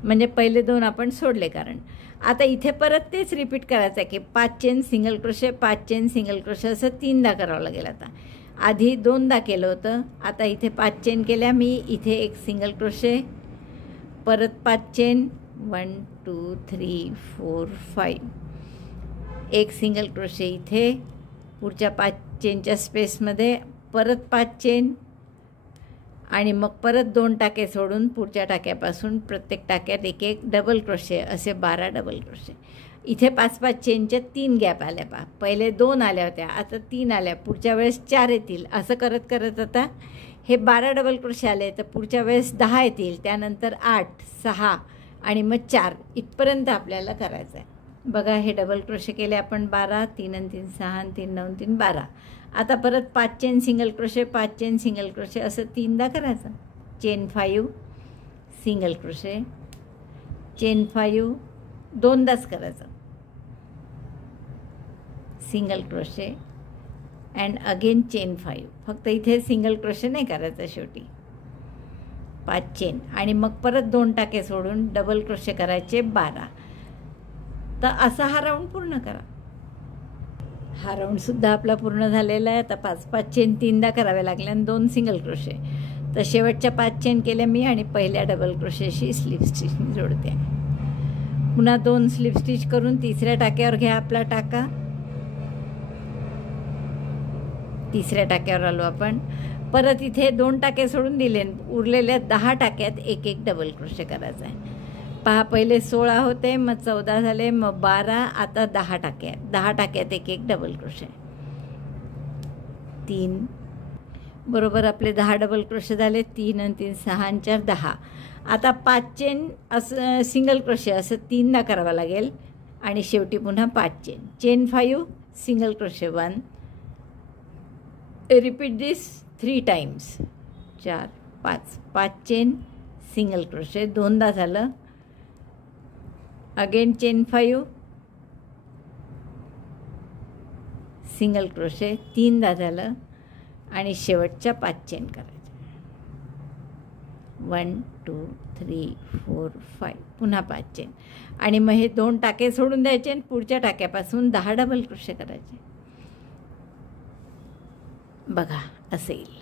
म्हणजे पहिले 2 आपण सोडले. कारण आता इथे परत तेच रिपीट करायचं आहे की 5 chain single crochet, 5 chain single crochet, असं 3दा करावं लागेल. आता आधी 2दा केलं होतं, आता इथे 5 चेन केल्या मी, इथे एक सिंगल क्रोशे, परत 5 चेन, 1 2 3 4 5, एक सिंगल क्रोशे इथे, पुढच्या 5 चेनच्या स्पेसमध्ये परत 5 चेन, आणि मग परत 2 टाके सोडून पुढच्या टाक्यापासून प्रत्येक टाक्यात एक एक डबल क्रोशे, असे 12 डबल क्रोशे. इथे 5-5 चेनच्या 3 गॅप आल्या पहा. पहिले 2 आल्या होत्या, आता 3 आल्या, पुढच्या वेळेस 4 येतील. असं करत करत आता हे 12 डबल क्रोशे आले तर पुढच्या वेळेस 10 येतील, त्यानंतर 8, 6 आणि मग 4 इथपर्यंत आपल्याला करायचं आहे. बघा हे डबल क्रोशे केले आपण 12, 3 आणि 3 6 आणि 3 9 3 12. आता परत 5 chain single crochet, 5 chain single crochet असं 3दा करायचं. चेन 5 सिंगल क्रोशे, चेन 5 2दाच करायचं, single crochet and again chain 5. फक्त इथे सिंगल क्रोशे नाही करायचं, शेवटी 5 चेन आणि मग परत 2 टाके सोडून डबल क्रोशे करायचे 12. तर असा हा राऊंड पूर्ण करा. हा राऊंडसुद्धा आपला पूर्ण झालेला आहे. आता 5-5 चेन 3दा करावे लागले आणि 2 सिंगल क्रोशे. तर शेवटच्या 5 चेन केल्या मी आणि पहिल्या डबल क्रोशेशी स्लिप स्टिचनी जोडते. पुन्हा 2 स्लिप स्टिच करून तिसऱ्या टाक्यावर घ्या आपला टाका. तिसऱ्या टाक्यावर आलो आपण. परत इथे 2 टाके सोडून दिले, उरलेल्या 10 टाक्यात एक एक डबल क्रोशे करायचा आहे. पहा पहिले 16 होते, मग 14 झाले, मग 12, आता 10 टाके आहेत. 10 टाक्यात एक एक डबल क्रोशे. 3 बरोबर आपले 10 डबल क्रोशे झाले. 3 आणि 3 6 आणि 4 10. आता 5 चेन असं सिंगल क्रोशे असं 3दा करावं लागेल आणि शेवटी पुन्हा 5 chain. Chain 5 single crochet 1. Repeat this 3 times. 4 5 5 chain single crochet 2दा झालं. अगेन चेन 5 सिंगल क्रोशे 3दा झालं आणि शेवटच्या 5 चेन करायच्या. 1 2 3 4 5. पुन्हा 5 चेन आणि मग हे 2 टाके सोडून द्यायचे आणि पुढच्या टाक्यापासून 10 डबल क्रोशे करायचे. बघा असं येईल.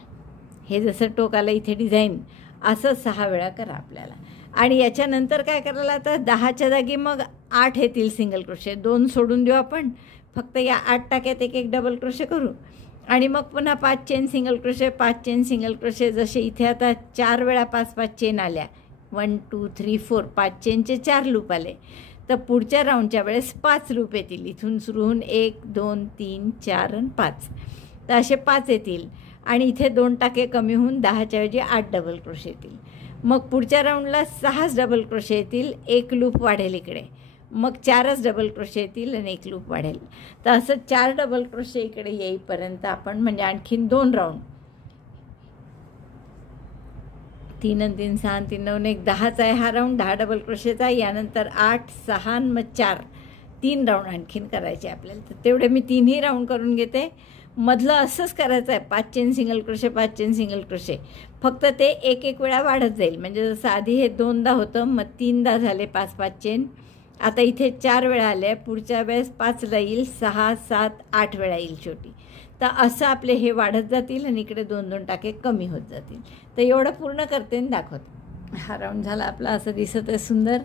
हे जसं टोक आलं इथे डिझाईन असं 6 वेळा करा आपल्याला. आणि याच्यानंतर काय करायला, आता 10च्या जागी मग 8 येतील सिंगल क्रोशे. 2 सोडून देऊ आपण, फक्त या 8 टाक्यात एक एक डबल क्रोशे करू आणि मग पुन्हा 5 chain single crochet, 5 chain single crochet. जसे इथे आता 4 वेळा 5-5 चेन आल्या. 1 2 3 4 5 चेनचे 4 लूप आले. तर पुढच्या राऊंडच्या वेळेस 5 लूप येतील. इथून सुरू होऊन 1 2 3 4 आणि 5. तर असे 5 येतील आणि इथे 2 टाके कमी होऊन 10च्या ऐवजी 8 डबल क्रोशे येतील. मग पुढच्या राऊंडला 6 डबल क्रोशे येतील, 1 लूप वाढेल इकडे. मग 4 डबल क्रोशे येतील आणि 1 लूप वाढेल. तर असं 4 डबल क्रोशे इकडे येईपर्यंत आपण म्हणजे आणखीन 2 राऊंड. 3 आणि 3 6 आणि 3 9 1 10चा आहे हा राऊंड, 10 डबल क्रोशेचा. यानंतर 8 6 आणि मग 4 3 राऊंड आणखीन करायचे आपल्याला. तर तेवढे मी 3ही राऊंड करून घेते. मधलं असंच करायचं आहे. 5 chain single crochet, 5 chain single crochet. फक्त ते एक एक वेळा वाढत जाईल. म्हणजे जसं आधी हे 2दा होतं, मग 3दा झाले 5-5 चेन. आता इथे 4 वेळा आले, पुढच्या वेळेस 5ला येईल, 6 7 8 वेळा येईल शेवटी. तर असं आपले हे वाढत जातील आणि इकडे 2-2 टाके कमी होत जातील. तर एवढं पूर्ण करते आणि दाखवते. हा राऊंड झाला आपला, असं दिसत आहे सुंदर.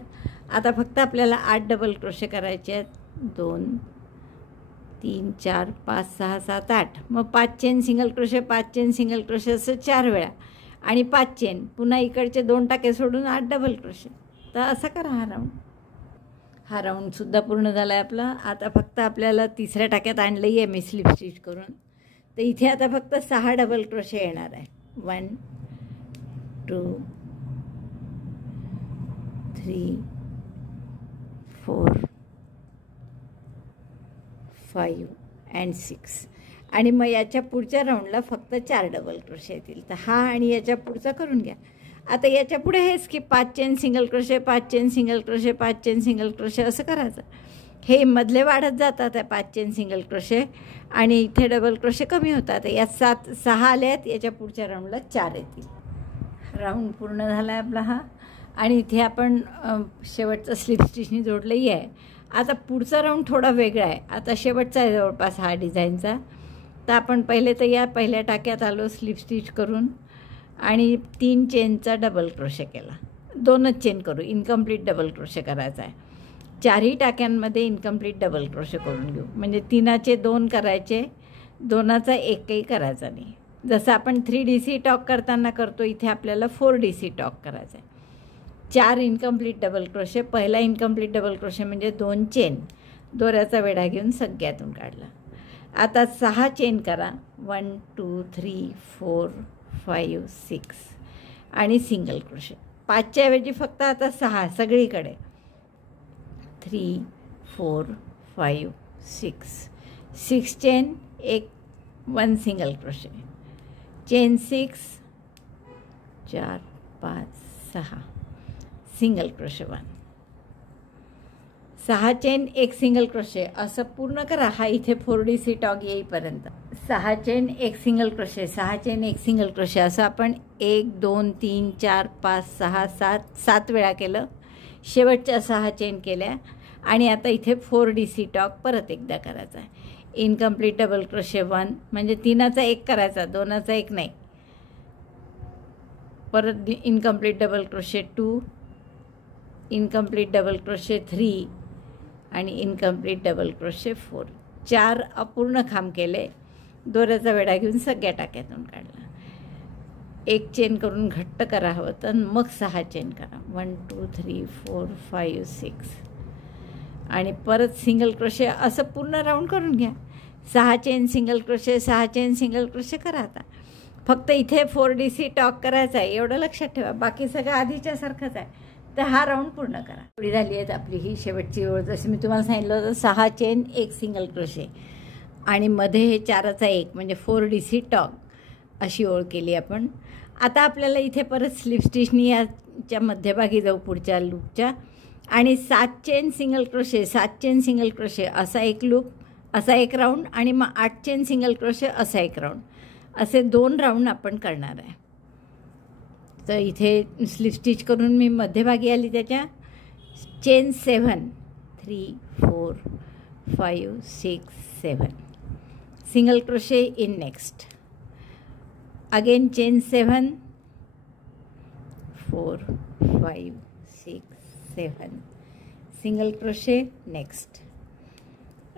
आता फक्त आपल्याला 8 डबल क्रोशे करायचे आहेत. 2 3 4 5 6 7 8. मग 5 chain single crochet, 5 chain single crochet असं 4 वेळा आणि 5 चेन. पुन्हा इकडचे 2 टाके सोडून 8 डबल क्रोशे. तर असं करा हा राऊंड. हा राऊंडसुद्धा पूर्ण झाला आहे आपला. आता फक्त आपल्याला तिसऱ्या टाक्यात आणलंही आहे मी स्लिप स्टिच करून. तर इथे आता फक्त 6 डबल क्रोशे येणार आहे. 1 2 3 4 5 and 6. आणि मग याच्या पुढच्या राऊंडला फक्त 4 डबल क्रोशे येतील. तर हा आणि याच्या पुढचा करून घ्या. आता याच्या पुढे हेच की 5 chain single crochet, 5 chain single crochet, 5 chain single crochet असं करायचं. हे मधले वाढत जातात आहे 5 चेन सिंगल क्रोशे आणि इथे डबल क्रोशे कमी होतात. यात 6 आले आहेत, याच्या पुढच्या राऊंडला 4 येतील. राऊंड पूर्ण झाला आहे आपला हा. आणि इथे आपण शेवटचं स्लिप स्टिचनी जोडलंही आहे. आता पुढचा राऊंड थोडा वेगळा आहे. आता शेवटचा आहे जवळपास हा डिझाईनचा. तर आपण पहिले तर या पहिल्या टाक्यात आलो स्लिप स्टिच करून आणि 3 चेनचा डबल क्रोशे केला. 2च चेन करू, इनकम्प्लीट डबल क्रोशे करायचा आहे. 4ही टाक्यांमध्ये इनकम्प्लीट डबल क्रोशे करून घेऊ. म्हणजे 3चे 2 करायचे, 2चा एकही करायचा नाही. जसं आपण 3DC टॉक करताना करतो, इथे आपल्याला 4DC टॉक करायचा आहे. 4 इनकम्प्लीट डबल क्रोशे. पहिला इनकम्प्लीट डबल क्रोशे म्हणजे 2 चेन, दोऱ्याचा वेढा घेऊन सगळ्यातून काढला. आता 6 चेन करा. 1 2 3 4 5 6 आणि सिंगल क्रोशे. 5च्या ऐवजी फक्त आता 6 सगळीकडे. 3 4 5 6 6 chain, 1 single crochet, chain 6 4 5 6 single crochet 1, 6 chain 1 single crochet असं पूर्ण करा. हा इथे 4DC टॉग येईपर्यंत 6 chain 1 single crochet, 6 chain 1 single crochet असं आपण 1 2 3 4 5 6 7 वेळा केलं. शेवटच्या 6 चेन केल्या आणि आता इथे 4DC टॉग परत एकदा करायचा आहे. इनकम्प्लीट डबल क्रोशे 1 म्हणजे 3चा 1 करायचा, 2चा 1 नाही. परत incomplete double crochet 2, incomplete double crochet 3 आणि इनकम्प्लीट डबल क्रोशे 4. 4 अपूर्ण खांब केले. दोऱ्याचा वेढा घेऊन सगळ्या टाक्यातून काढला. 1 चेन करून घट्ट करा हवं तर मग 6 चेन करा. 1 2 3 4 5 6 आणि परत सिंगल क्रोशे असं पूर्ण राऊंड करून घ्या. 6 chain single crochet, 6 chain single crochet करा. आता फक्त इथे 4DC टॉक करायचा आहे एवढं लक्षात ठेवा. बाकी सगळं आधीच्या सारखंच आहे. तर हा राऊंड पूर्ण करा. एवढी झाली आहे आपली ही शेवटची ओळ. जसं मी तुम्हाला सांगितलं होतं 6 चेन 1 सिंगल क्रोशे आणि मध्ये हे 4चा 1 म्हणजे 4DC टॉक अशी ओळ केली आपण. आता आपल्याला इथे परत स्लिप स्टिचनी याच्या मध्यभागी जाऊ पुढच्या लूपच्या आणि 7 chain single crochet, 7 chain single crochet असा एक लूप, असा एक राऊंड आणि मग 8 चेन सिंगल क्रोशे असा एक राऊंड, असे 2 राऊंड आपण करणार आहे. तर इथे स्लिप स्टिच करून मी मध्यभागी आली. त्याच्या chain 7 3 4 5 6 7 single crochet in next. Again chain 7 4 5 6 7 single crochet next.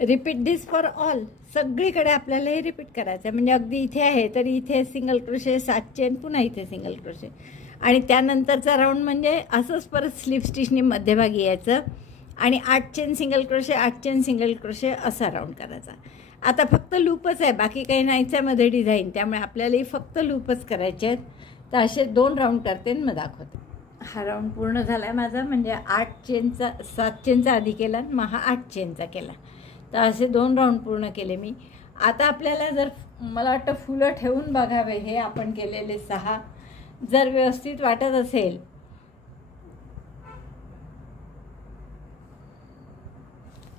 Repeat this for all. सगळीकडे आपल्याला हे रिपीट करायचं आहे. म्हणजे अगदी इथे आहे तरी इथे सिंगल क्रोशे, 7 चेन, पुन्हा इथे सिंगल क्रोशे आणि त्यानंतरचा राऊंड म्हणजे असंच परत स्लिप स्टिचनी मध्यभागी यायचं आणि 8 chain single crochet, 8 chain single crochet असा राऊंड करायचा. आता फक्त लूपच आहे, बाकी काही नाहीच आहे मध्ये डिझाईन, त्यामुळे आपल्यालाही फक्त लूपच करायचे आहेत. तर असे 2 राऊंड करते आणि मग दाखवते. हा राऊंड पूर्ण झाला आहे माझा. म्हणजे 7 चेनचा आधी केला आणि मग हा 8 चेनचा केला. तर असे 2 राऊंड पूर्ण केले मी. आता आपल्याला जर मला वाटतं फुलं ठेवून बघावे हे आपण केलेले 6 जर व्यवस्थित वाटत असेल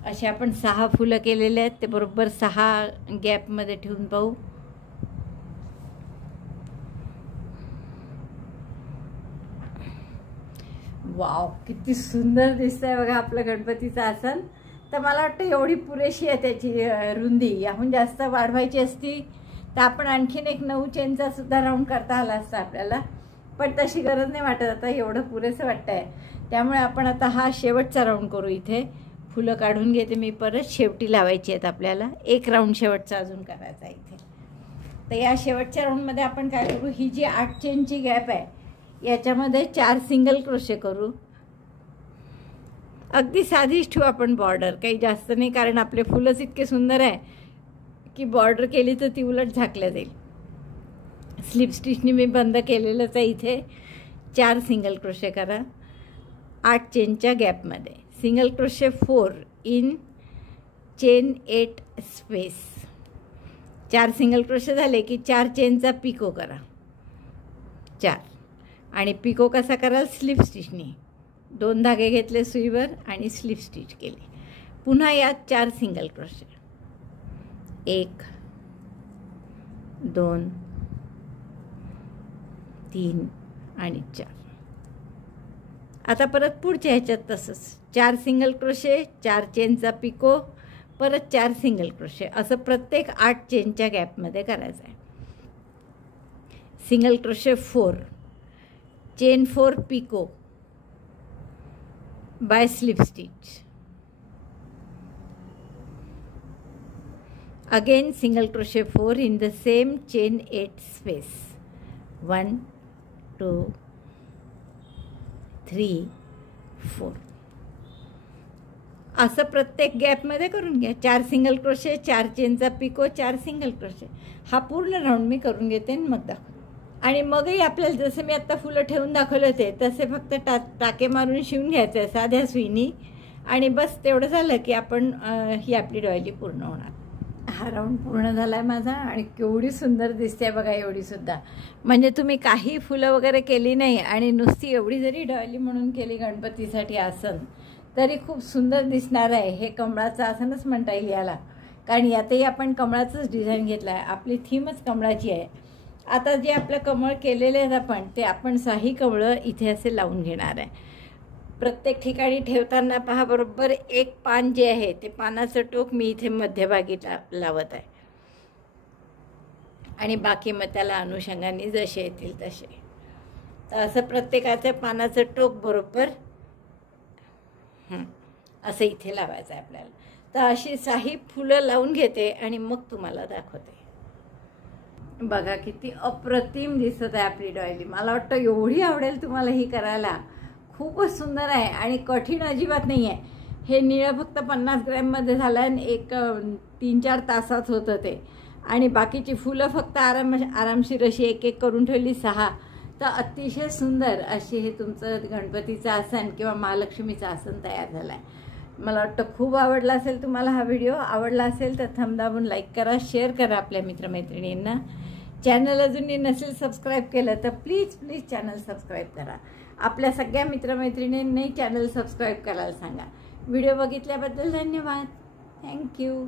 असे आपण 6 फुलं केलेले आहेत. ते बरोबर 6 गॅपमध्ये ठेवून पाहू. वाव, किती सुंदर दिसतंय बघा आपलं गणपतीचं आसन. तर मला वाटतं एवढी पुरेशी आहे त्याची रुंदी. याहून जास्त वाढवायची असती तर आपण आणखीन एक 9 चेनचा सुद्धा राऊंड करता आला असता आपल्याला, पण तशी गरज नाही वाटत. आता एवढं पुरेसं वाटतंय. त्यामुळे आपण आता हा शेवटचा राऊंड करू. इथे फुलं काढून घेते मी. परत शेवटी लावायची आहेत आपल्याला. एक राऊंड शेवटचा अजून करायचा इथे. तर या शेवटच्या राऊंडमध्ये आपण काय करू, ही जी 8 चेनची गॅप आहे याच्यामध्ये 4 सिंगल क्रोशे करू. अगदी साधीच ठेवू आपण बॉर्डर, काही जास्त नाही, कारण आपले फुलंच इतके सुंदर आहे की बॉर्डर केली तर ती उलट झाकल्या जाईल. स्लिप स्टिचनी मी बंद केलेलंच आहे. इथे 4 सिंगल क्रोशे करा 8 चेनच्या गॅपमध्ये. Single crochet 4 in chain 8 space. 4 single crochet झाले की 4 चेनचा पिको करा 4 आणि पिको कसा कराल, स्लिप स्टिचनी. 2 धागे घेतले सुईवर आणि स्लिप स्टिच केली. पुन्हा यात 4 सिंगल क्रोशे. 1 2 3 आणि 4. आता परत पुढच्या ह्याच्यात तसंच 4 सिंगल क्रोशे, 4 चेनचा पिको, परत 4 सिंगल क्रोशे, असं प्रत्येक 8 चेनच्या गॅपमध्ये करायचं आहे. Single crochet 4, chain 4 picot by slip stitch. Again single crochet 4 in the same chain 8 space. 1 2 3 4. असं प्रत्येक गॅपमध्ये करून घ्या. 4 सिंगल क्रोशे, 4 चेनचा पिको, 4 सिंगल क्रोशे. हा पूर्ण राऊंड मी करून घेते आणि मग दाखवते. आणि मगही आपल्याला जसे मी आत्ता फुलं ठेवून दाखवले होते तसे फक्त टाके मारून शिवून घ्यायचे साध्या सुईनी, आणि बस तेवढं झालं की आपण ही आपली डॉयली पूर्ण होणार. हा राऊंड पूर्ण झाला आहे माझा, आणि केवढी सुंदर दिसते बघा एवढीसुद्धा. म्हणजे तुम्ही काही फुलं वगैरे केली नाही आणि नुसती एवढी जरी डॉयली म्हणून केली गणपतीसाठी आसन तरी खूप सुंदर दिसणार आहे. हे कमळाचं आसनच म्हणता येईल याला, कारण यातही आपण कमळाचंच डिझाईन घेतलं आहे. आपली थीमच कमळाची आहे. आता जे आपलं कमळ केलेले आहेत आपण, ते आपण साही कमळं इथे असे लावून घेणार आहे. प्रत्येक ठिकाणी ठेवताना पहा, बरोबर एक पान जे आहे ते पानाचं टोक मी इथे मध्यभागी लावत आहे, आणि बाकी मग त्याला अनुषंगाने जसे येतील तसे. तर असं प्रत्येकाचं पानाचं टोक बरोबर असं इथे लावायचं आहे आपल्याला. तर अशी साही फुलं लावून घेते आणि मग तुम्हाला दाखवते. बघा किती अप्रतिम दिसत आहे आपली डॉयली. मला वाटतं एवढी आवडेल तुम्हाला ही करायला. खूपच सुंदर आहे आणि कठीण अजिबात नाही आहे. हे निळं फक्त 50 ग्रॅममध्ये झालं आणि एक 3-4 तासात होतं ते, आणि बाकीची फुलं फक्त आरामशीर अशी एक एक करून ठेवली 6. तर अतिशय सुंदर अशी हे तुमचं गणपतीचं आसन किंवा महालक्ष्मीचं आसन तयार झालं आहे. मला वाटतं खूप आवडला असेल तुम्हाला हा व्हिडिओ. आवडला असेल तर थंब दाबून लाईक करा, शेअर करा आपल्या मित्रमैत्रिणींना. चॅनल अजूनही नसेल सबस्क्राईब केलं तर प्लीज चॅनल सबस्क्राईब करा. आपल्या सगळ्या मित्रमैत्रिणींनी चॅनल सबस्क्राईब करायला सांगा. व्हिडिओ बघितल्याबद्दल धन्यवाद. थँक्यू.